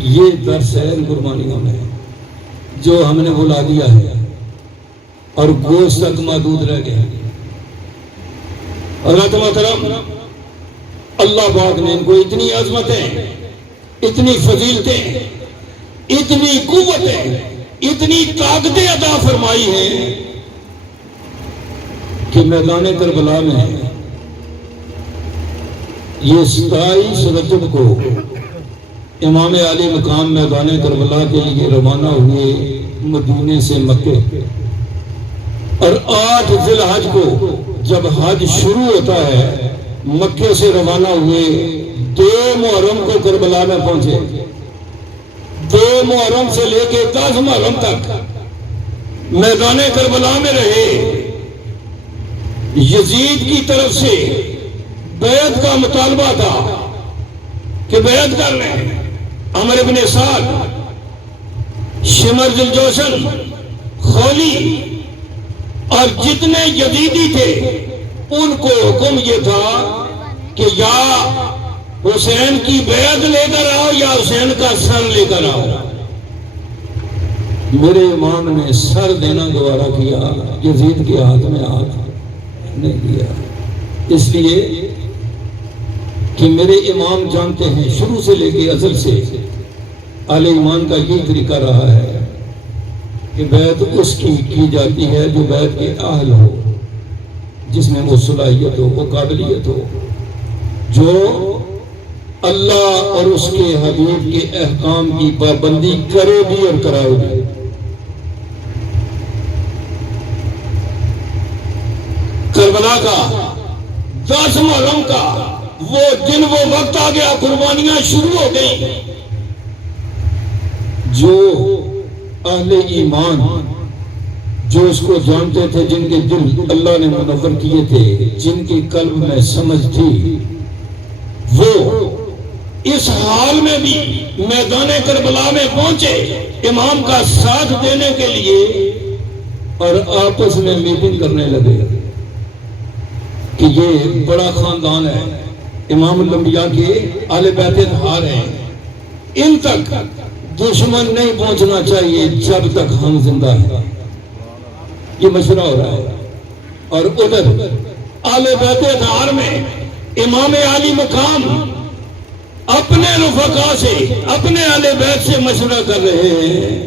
یہ درس ہے ان قربانیوں میں جو ہم نے بلا دیا ہے اور گوشت تک محدود رہ گیا. اللہ محترم اللہ پاک نے ان کو اتنی عظمتیں، اتنی فضیلتیں، اتنی قوتیں، اتنی طاقتیں عطا فرمائی ہیں کہ میدان کربلا میں یہ 27 رجب کو امام عالی مقام میدان کربلا کے لیے روانہ ہوئے مدینے سے مکے، اور 8 ذی الحج کو جب حج شروع ہوتا ہے مکے سے روانہ ہوئے، 2 محرم کو کربلا میں پہنچے. 2 محرم سے لے کے 10 محرم تک میدان کربلا میں رہے. یزید کی طرف سے بیعت کا مطالبہ تھا کہ بیعت کر لیں. عمر ابن سعد، شمر ذی الجوشن، خولی اور جتنے یزیدی تھے ان کو حکم یہ تھا کہ یا حسین کی بیعت لے کر آؤ یا حسین کا سر لے کر آؤ. میرے امام نے سر دینا گوارا کیا، یزید کے ہاتھ میں ہاتھ نہیں دیا، اس لیے کہ میرے امام جانتے ہیں شروع سے لے کے ازل سے اہل ایمان کا یہ طریقہ رہا ہے کہ بیعت اس کی جاتی ہے جو بیعت کے اہل ہو، جس میں وہ صلاحیت ہو، وہ قابلیت ہو، جو اللہ اور اس کے حبیب کے احکام کی پابندی کرے بھی اور کرائے بھی. کربلا کا 10 محرم کا وہ دن، وہ وقت آ گیا، قربانیاں شروع ہو گئی. جو اہل ایمان جو اس کو جانتے تھے، جن کے دل اللہ نے منور کیے تھے، جن کے قلب میں سمجھ تھی، وہ اس حال میں بھی میدان کربلا میں پہنچے امام کا ساتھ دینے کے لیے، اور آپس میں میٹنگ کرنے لگے کہ یہ بڑا خاندان ہے، امام الانبیاء کے اہل بیت اطہار ہیں، ان تک دشمن نہیں پہنچنا چاہیے جب تک ہم زندہ ہیں. یہ مشورہ ہو رہا ہے. اور ادھر اہل بیت اطہار میں امام عالی مقام اپنے رفقا سے، اپنے اہل بیت سے مشورہ کر رہے ہیں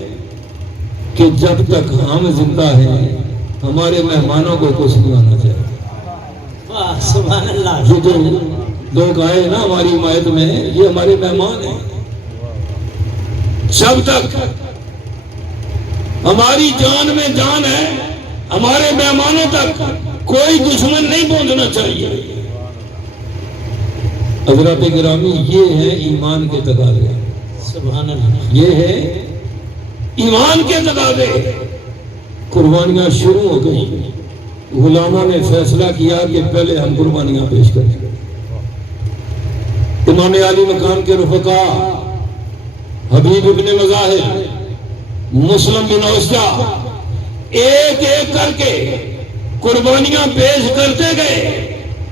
کہ جب تک ہم زندہ ہیں ہمارے مہمانوں کو کچھ نہیں ہونا چاہیے. سبحان اللہ. یہ جو لوگ آئے نا ہماری حمایت میں، یہ ہمارے مہمان ہیں. جب تک ہماری جان میں جان ہے، ہمارے مہمانوں تک کوئی دشمن نہیں پہنچنا چاہیے. حضرات گرامی، یہ ہے ایمان کے تقاضے. سبحان اللہ. یہ ہے ایمان کے تقاضے. قربانیاں شروع ہو گئی. غلاموں نے فیصلہ کیا کہ پہلے ہم قربانیاں پیش کریں. امام عالی مقام کے رفقا حبیب ابن مظاہر، مسلم بن عوسجہ، ایک ایک کر کے قربانیاں پیش کرتے گئے،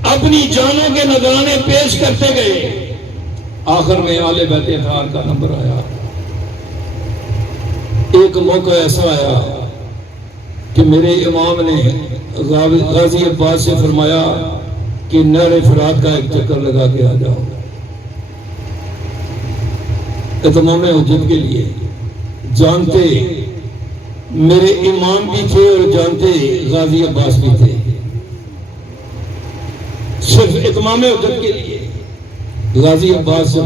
اپنی جانوں کے نذرانے پیش کرتے گئے. آخر میں اہل بیت اطہار کا نمبر آیا. ایک موقع ایسا آیا کہ میرے امام نے غازی عباس سے فرمایا کہ نہر فرات کا ایک چکر لگا کے آ جاؤ. اتمام حجت کے لیے جانتے میرے امام بھی تھے اور جانتے غازی عباس بھی تھے. صرف اتمام حجت کے لیے غازی عباس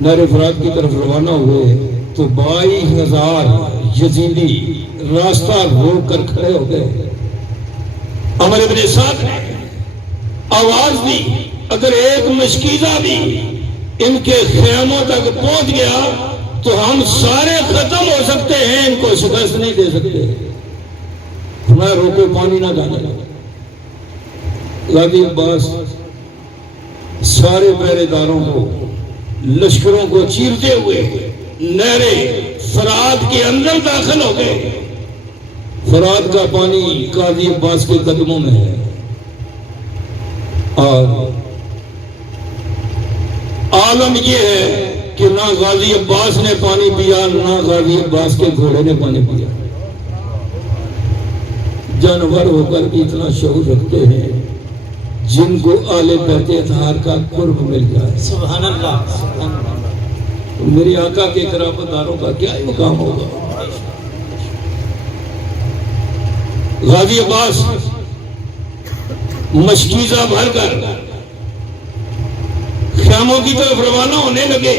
نہر فرات کی طرف روانہ ہوئے تو 22,000 یزیدی راستہ روک کر کھڑے ہو گئے. عمر ابن سعد نے آواز دی، اگر ایک مشکیزہ بھی ان کے خیموں تک پہنچ گیا تو ہم سارے ختم ہو سکتے ہیں، ان کو شکست نہیں دے سکتے. میں روکو، پانی نہ جانے لگا. غازی عباس سارے پہرے داروں کو، لشکروں کو چیرتے ہوئے نہر فرات کے اندر داخل ہو گئے. فرات کا پانی غازی عباس کے قدموں میں ہے، اور عالم یہ ہے کہ نہ غازی عباس نے پانی پیا نہ غازی عباس کے گھوڑے نے پانی پیا. جانور ہو کر بھی اتنا شعور رکھتے ہیں جن کو آل بیت اطہار کا قرب مل جائے. سبحان اللہ سبحان اللہ. میرے آقا کے قرابت داروں کا کیا مقام ہوگا. غازی عباس مشکیزہ بھر کر خیموں کی طرف روانہ ہونے لگے.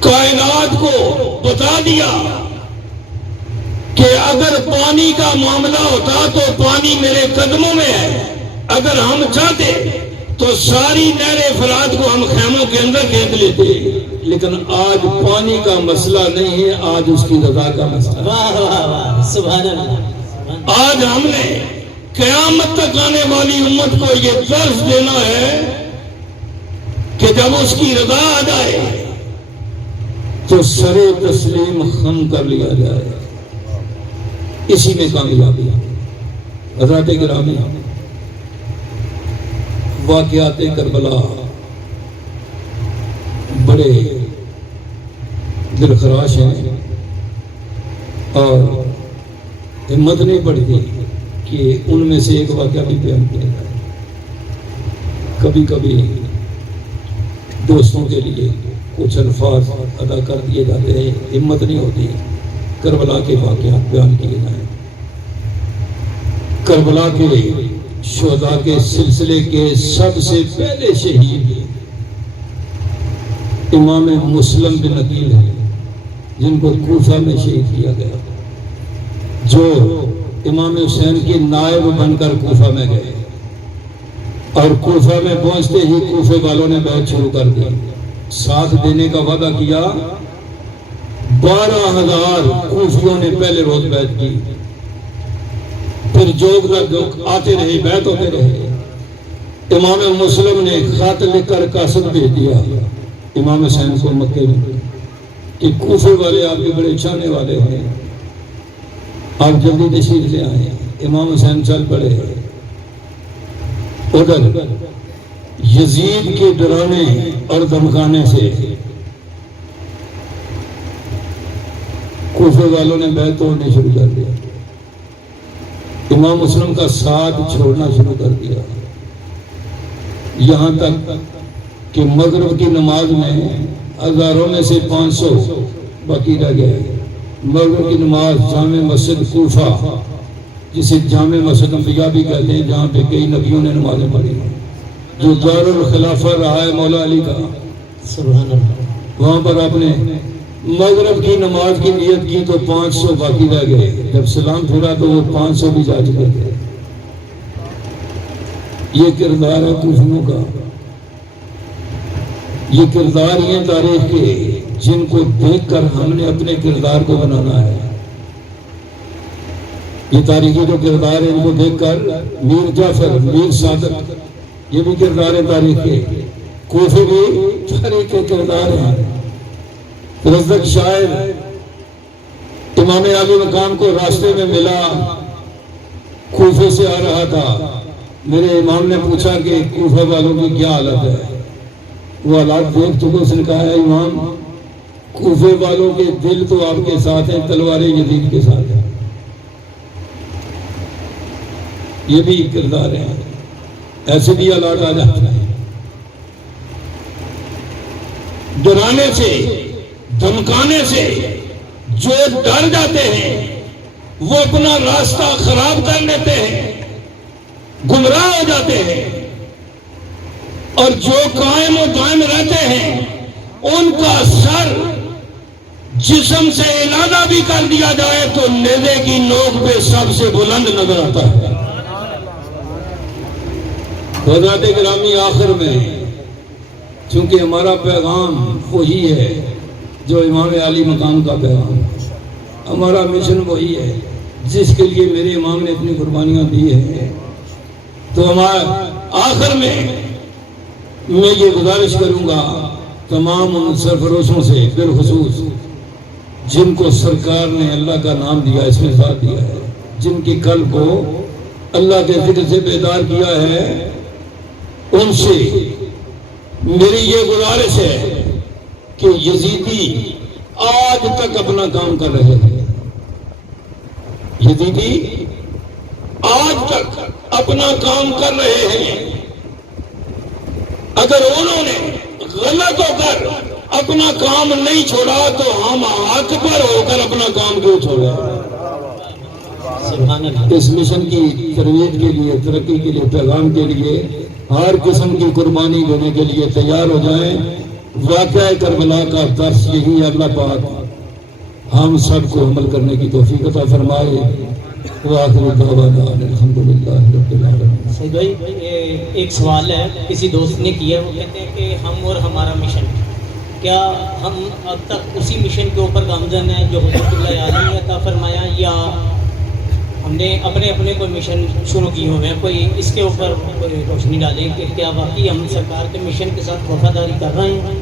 کائنات کو بتا دیا کہ اگر پانی کا معاملہ ہوتا تو پانی میرے قدموں میں ہے. اگر ہم چاہتے تو ساری نہر فرات کو ہم خیموں کے اندر کھینچ لیتے. لیکن آج پانی کا مسئلہ نہیں ہے, آج اس کی رضا کا مسئلہ. واہ واہ واہ سبحان اللہ. آج ہم نے قیامت تک آنے والی امت کو یہ درس دینا ہے کہ جب اس کی رضا آ جائے تو سر تسلیم خم کر لیا جائے. اسی میں کامیابی. حضرات گرامی, واقعات کربلا بڑے دلخراش ہیں اور ہمت نہیں پڑتی کہ ان میں سے ایک واقعہ بھی بیان کیا جائے. کبھی کبھی دوستوں کے لیے کچھ الفاظ ادا کر دیے جاتے ہیں, ہمت نہیں ہوتی کربلا کے واقعات بیان کیے جائیں. کربلا کے شہداء کے سلسلے کے سب سے پہلے شہید امام مسلم بن عقیل ہیں, جن کو کوفہ میں شہید کیا گیا, جو امام حسین کے نائب بن کر کوفہ میں گئے اور کوفہ میں پہنچتے ہی کوفے والوں نے بیعت شروع کر دی. ساتھ دینے کا وعدہ کیا. 12,000 کوفیوں نے پہلے روز بیعت کی. پھر جوگ تک آتے رہے, بیعت ہوتے رہے. امام مسلم نے خط لکھ کر قاصد بھیج دیا امام حسین کو مکے میں کہ کوفے والے آپ کے بڑے چاہنے والے ہیں, آپ جلدی تشریف لے آئے. امام حسین چل پڑے. ادھر یزید کے ڈرانے اور دھمکانے سے کوفے والوں نے بیعت توڑنے شروع کر دیا. امام مسلم کا ساتھ چھوڑنا شروع کر دیا. یہاں تک کہ مغرب کی نماز میں ہزاروں میں سے 500 باقی رہ گئے. مغرب کی نماز جامع مسجد کوفہ, جسے جامع مسجد انبیاء بھی کہتے ہیں, جہاں پہ کئی نبیوں نے نمازیں پڑھی, جو دار الخلافہ رہا ہے مولا علی کا. سبحان اللہ. وہاں پر آپ نے مغرب کی نماز کی نیت کی تو 500 باقی رہ گئے. جب سلام پھرا تو وہ 500 بھی جا چکے تھے. یہ کردار ہے کوفیوں کا. یہ کردار یہ تاریخ کے جن کو دیکھ کر ہم نے اپنے کردار کو بنانا ہے. یہ تاریخی جو کردار ہے ان کو دیکھ کر میر جعفر, میر صادق, یہ بھی کردار ہے تاریخ کے. کوفے بھی تاریخ کے کردار ہیں. رزق شاعر امام علی مقام کو راستے میں ملا, کوفے سے آ رہا تھا. میرے امام نے پوچھا کہ کوفہ والوں کی کیا حالت ہے. وہ حالات دیکھ چکے. اس نے کہا ہے امام, کوفے والوں کے دل تو آپ کے ساتھ ہیں, تلواریں یزید کے ساتھ ہیں. یہ بھی کردار ہے. ایسے بھی حالات آ جاتے ہیں. ڈرانے سے, دھمکانے سے جو ڈر جاتے ہیں وہ اپنا راستہ خراب کر لیتے ہیں, گمراہ ہو جاتے ہیں. اور جو قائم و دائم رہتے ہیں ان کا سر جسم سے علیحدہ بھی کر دیا جائے تو نیزے کی نوک پہ سب سے بلند نظر آتا ہے. حضرات گرامی, آخر میں چونکہ ہمارا پیغام وہی ہے جو امام علی مقام کا پیغام, ہمارا مشن وہی ہے جس کے لیے میرے امام نے اتنی قربانیاں دی ہیں, تو ہمارا آخر میں یہ گزارش کروں گا تمام ان سرفروشوں سے, بالخصوص جن کو سرکار نے اللہ کا نام دیا, اس میں ساتھ دیا ہے, جن کی قلب کو اللہ کے ذکر سے بیدار کیا ہے, ان سے میری یہ گزارش ہے کہ یزیدی آج تک اپنا کام کر رہے ہیں. یزیدی آج تک اپنا کام کر رہے ہیں. اگر انہوں نے غلط ہو کر اپنا کام نہیں چھوڑا تو ہم حق پر ہو کر اپنا کام کیوں چھوڑیں؟ سبحان اللہ. اس مشن کی ترویج کے لیے، ترقی کے لیے، پیغام کے لیے ہر قسم کی قربانی دینے کے لیے تیار ہو جائیں. واقعہ کربلا کا درس یہی ہے. اللہ پاک ہم سب کو عمل کرنے کی توفیق عطا فرمائے. وآخر دعوانا الحمدللہ رب العالمین. سید بھائی ایک سوال ہے کسی دوست نے کیا، وہ کہتے ہیں کہ ہم اور ہمارا مشن، کیا ہم اب تک اسی مشن کے اوپر گامزن ہیں جو حضرت اللہ عالم نے عطا فرمایا، یا ہم نے اپنے کوئی مشن شروع کیے ہوئے ہیں؟ کوئی اس کے اوپر کوئی روشنی ڈالیں کہ کیا واقعی ہم سرکار کے مشن کے ساتھ وفاداری کر رہے ہیں؟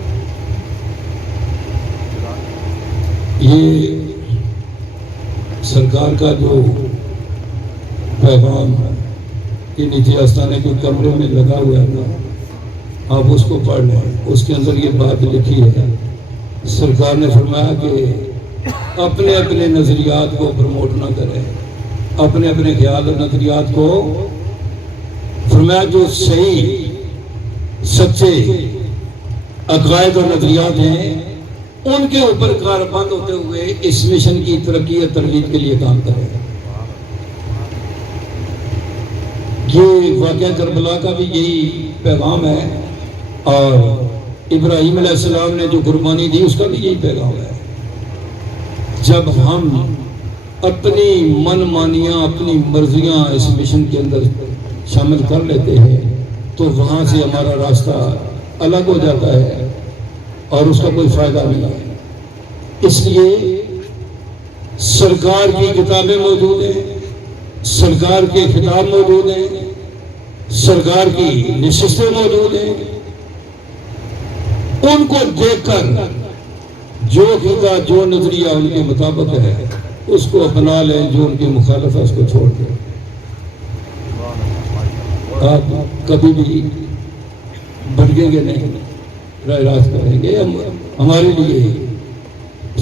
یہ سرکار کا جو پیغام کے نیچے آستانے کے کمرے میں لگا ہوا ہے نا، آپ اس کو پڑھ لیں. اس کے اندر یہ بات لکھی ہے. سرکار نے فرمایا کہ اپنے اپنے نظریات کو پروموٹ نہ کریں، اپنے اپنے خیال اور نظریات کو. فرمایا جو صحیح سچے عقائد اور نظریات ہیں ان کے اوپر کاربند ہوتے ہوئے اس مشن کی ترقی اور ترویج کے لیے کام کریں. یہ واقعہ کربلا کا بھی یہی پیغام ہے، اور ابراہیم علیہ السلام نے جو قربانی دی اس کا بھی یہی پیغام ہے. جب ہم اپنی من مانیاں، اپنی مرضیاں اس مشن کے اندر شامل کر لیتے ہیں تو وہاں سے ہمارا راستہ الگ ہو جاتا ہے اور اس کا کوئی فائدہ نہیں ہے. اس لیے سرکار کی کتابیں موجود ہیں، سرکار کے خطاب موجود ہیں، سرکار کی نشستیں موجود ہیں. ان کو دیکھ کر جو خطہ، جو نظریہ ان کے مطابق ہے اس کو اپنا لیں، جو ان کی مخالف ہے اس کو چھوڑ دیں. آپ کبھی بھی بھٹکیں گے نہیں، راہ راست کریں گے. ہمارے لیے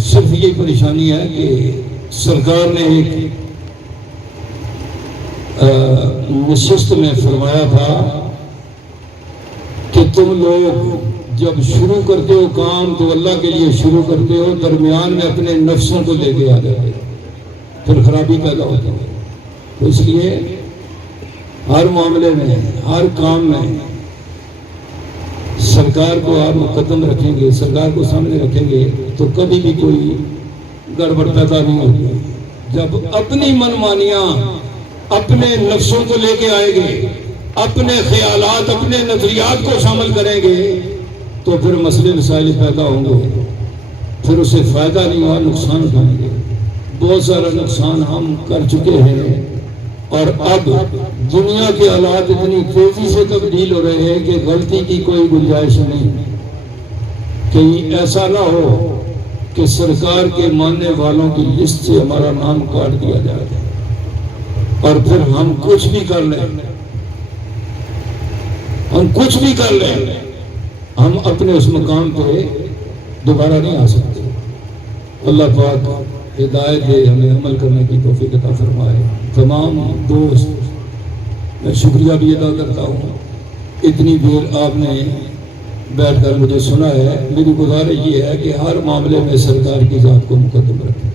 صرف یہ پریشانی ہے کہ سرکار نے ایک نشست میں فرمایا تھا کہ تم لوگ جب شروع کرتے ہو کام تو اللہ کے لیے شروع کرتے ہو، درمیان میں اپنے نفسوں کو لے کے آ جاتے ہو، پھر خرابی پیدا ہوتی ہے. تو اس لیے ہر معاملے میں، ہر کام میں سرکار کو آپ مقدم رکھیں گے، سرکار کو سامنے رکھیں گے تو کبھی بھی کوئی گڑبڑ پیدا نہیں ہوگی. جب اپنی منمانیاں، اپنے نفسوں کو لے کے آئیں گے، اپنے خیالات، اپنے نظریات کو شامل کریں گے تو پھر مسئلے مسائل پیدا ہوں گے. پھر اسے فائدہ نہیں ہوا، نقصان اٹھائیں گے. بہت سارا نقصان ہم کر چکے ہیں، اور اب دنیا کے حالات اتنی تیزی سے تبدیل ہو رہے ہیں کہ غلطی کی کوئی گنجائش نہیں. کہیں ایسا نہ ہو کہ سرکار کے ماننے والوں کی لسٹ سے ہمارا نام کاٹ دیا جائے اور پھر ہم کچھ بھی کر لیں، ہم اپنے اس مقام پہ دوبارہ نہیں آ سکتے. اللہ پاک ہدایت دے، ہمیں عمل کرنے کی توفیق عطا فرمائے. تمام دوست میں شکریہ بھی ادا کرتا ہوں. اتنی دیر آپ نے بیٹھ کر مجھے سنا ہے. میری گزارش یہ ہے کہ ہر معاملے میں سرکار کی ذات کو مقدم رکھیں،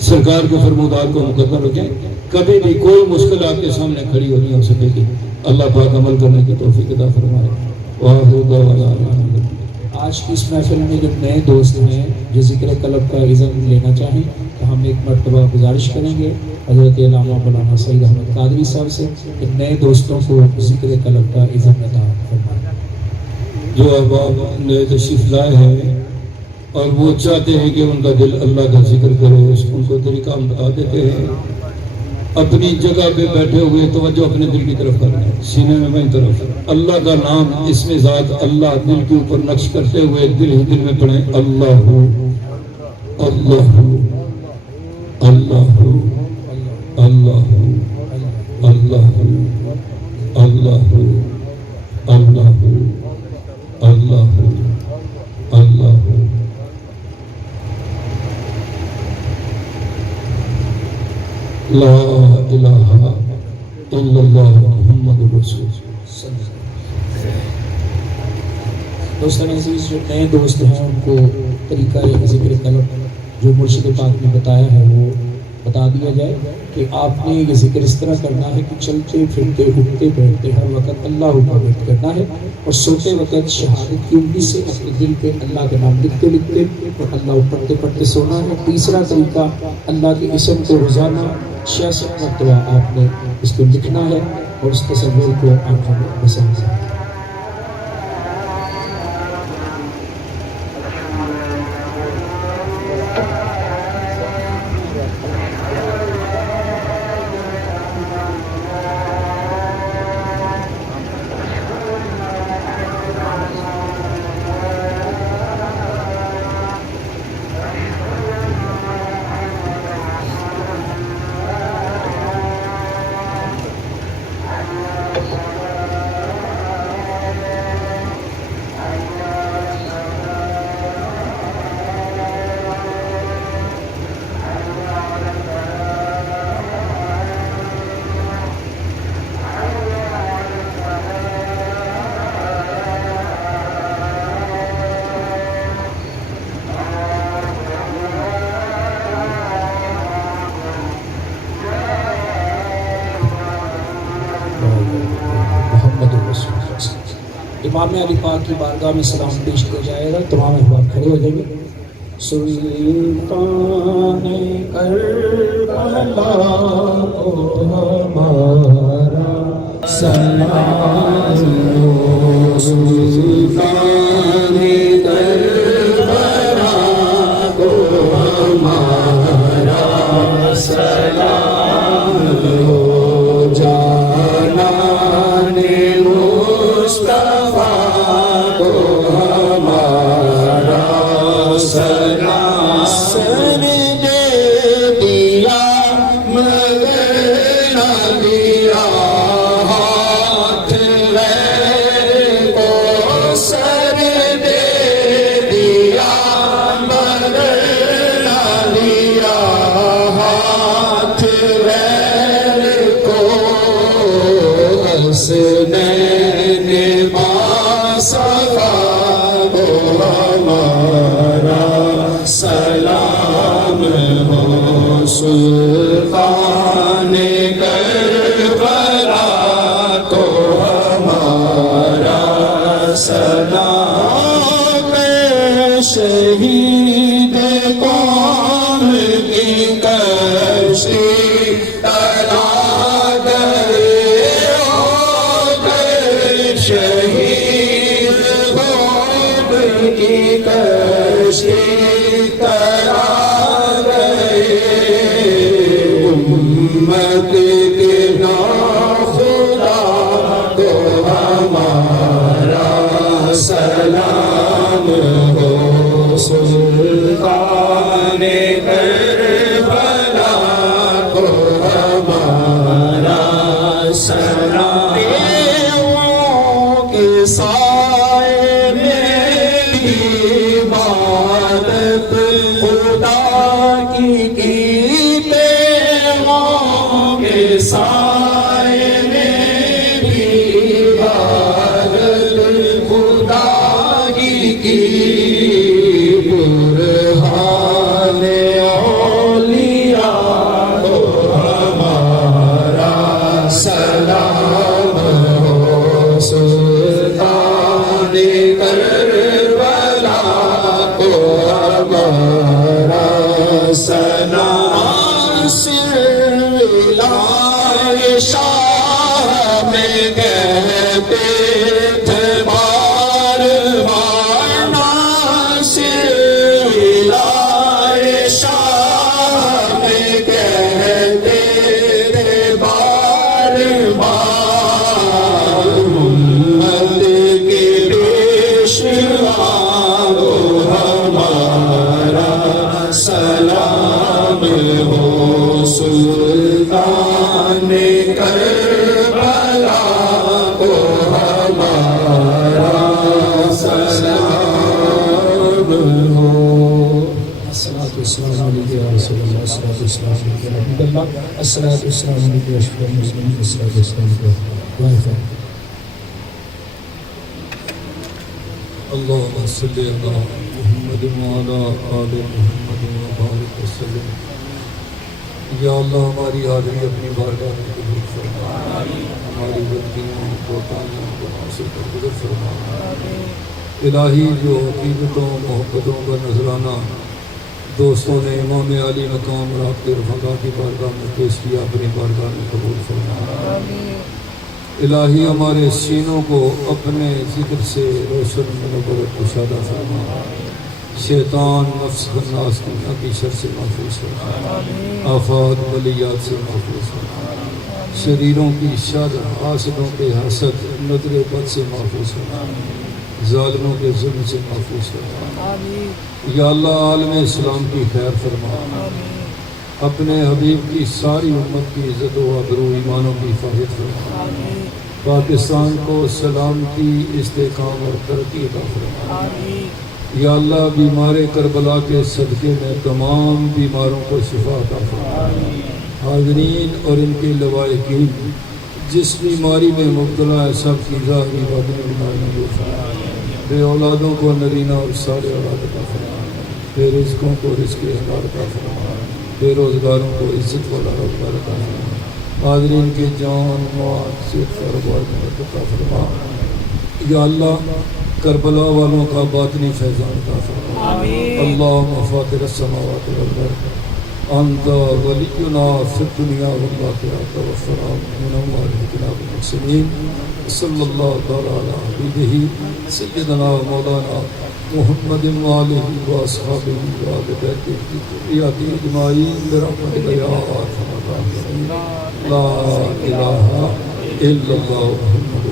سرکار کے فرمودات کو مقدم رکھیں. کبھی بھی کوئی مشکل آپ کے سامنے کھڑی ہو نہیں ہو سکے گی. اللہ پاک عمل کرنے کی توفیق عطا فرمائے. آج کی اس محفل میں جب نئے دوست ہیں جو ذکر قلب کا عزم لینا چاہیں تو ہم ایک مرتبہ گزارش کریں گے حضرت علامہ مولانا سید احمد قادری صاحب سے کہ نئے دوستوں کو ذکر قلب کا عزم عطا فرمائیں. جو احباب نئے تشریف لائے ہیں اور وہ چاہتے ہیں کہ ان کا دل اللہ کا ذکر کرے، ان کو طریقہ ہم بتا دیتے ہیں. اپنی جگہ پہ بیٹھے ہوئے توجہ اپنے دل کی طرف کرنا ہے، سینے میں بائیں طرف اللہ کا نام، اس میں ذات اللہ دل کے اوپر نقش کرتے ہوئے دل ہی دل میں پڑھیں. اللہ اللہ اللہ اللہ اللہ اللہ اللہ اللہ اللہ لا الہ الا اللہ محمد رسول اللہ۔ دوستان عزیز، جو نئے دوست ہیں ان کو طریقہ ذکر طلب جو مرشد پاک نے بتایا ہے وہ بتا دیا جائے کہ آپ نے یہ ذکر اس طرح کرنا ہے کہ چلتے پھرتے اٹھتے بیٹھتے ہر وقت اللہ پر بیٹھ کرنا ہے، اور سوتے وقت شہادت کی انگلی سے اپنے دل پہ اللہ کا نام لکھتے لکھتے اور اللہ پڑھتے پڑھتے سونا ہے۔ تیسرا طریقہ، اللہ کے اسم کو روزانہ 66 مرتبہ آپ نے اس کو لکھنا ہے اور اس تصور کو آنکھوں میں بسانا ہے۔ امام علی پاک کی بارگاہ میں سلام پیش کیا جائے گا، تمام احباب کھڑے ہو جائیں گے۔ سلطان کربلا کو ہمارا سلام، سلطان کربلا کو ہمارا سلام، جانان مصطفیٰ کو ہمارا سلام، سر دے دیا مگر نہ دیا ہاتھ غیر کو، سر دے دیا مگر نہ دیا ہاتھ غیر کو، حسنین باصفا کو ہمارا سلام ہو، سلطان کربلا کو ہمارا سلام، شہید قوم کی کشتی تلا گئے، شہید قوم کی کشتی تلا گئے، الصلاۃ والسلام علیک یا رسول اللہ، الصلاۃ والسلام علیک یا حبیب اللہ، الصلاۃ والسلام علیک یا اشرف المرسلین، الصلاۃ والسلام علیک یا اللهم صل على محمد وعلى آل محمد وبارك وسلم۔ یا اللہ ہماری حاضری اپنی بارگاہ میں قبول فرما، ہماری غلطیوں کوتاہیوں کو حاصل کر گزر فرما۔ الہی جو عقیدتوں محبتوں کا نذرانہ دوستوں نے امام علی مقام رابطہ رفقا کی بارگاہ میں پیش کیا، اپنی بارگاہ میں قبول فرما۔ الہی ہمارے سینوں کو اپنے ذکر سے روشن منور کشادہ فرما، شیطان نفس خناس کی شر سے محفوظ فرما، آفات بلیات سے محفوظ فرما، شریروں کی شر، حاسدوں کے حسد، نظر بد سے محفوظ فرما، ظالموں کے ظلم سے محفوظ فرما۔ یا اللہ عالم اسلام کی خیر فرما، اپنے حبیب کی ساری امت کی عزت و آبرو ایمان و کی حفاظت فرما، پاکستان کو سلامتی، استحکام اور ترقی عطا فرما۔ یا اللہ بیمار کربلا کے صدقے میں تمام بیماروں کو شفا عطا فرما، حاضرین اور ان کے لوائقین جس بیماری میں مبتلا ہے سب کی ظاہری باطنی بیماریوں کو فرما، بے اولادوں کو نرینہ اور سارے اولاد عطا فرما، بے رزقوں کو رزق حلال عطا فرما، بے روزگاروں کو عزت والا روزگار عطا فرما، حاضرین کے جان مال صحت کاروبار میں عطا فرما۔ یا اللہ کربلا والوں کا باطنی فیضان عطا فرما۔ اللہم فاطر السماوات والارض انت ولینا فی الدنیا والآخرہ توفنا من الظالمین والمحسنین۔ صلی اللہ تعالی علی حبیبہ سیدنا مولانا محمد وآلہ واصحابہ وآل بیتہ ذریۃ اجمعین برحمتک یا ارحم الراحمین۔ لا الہ الا اللہ محمد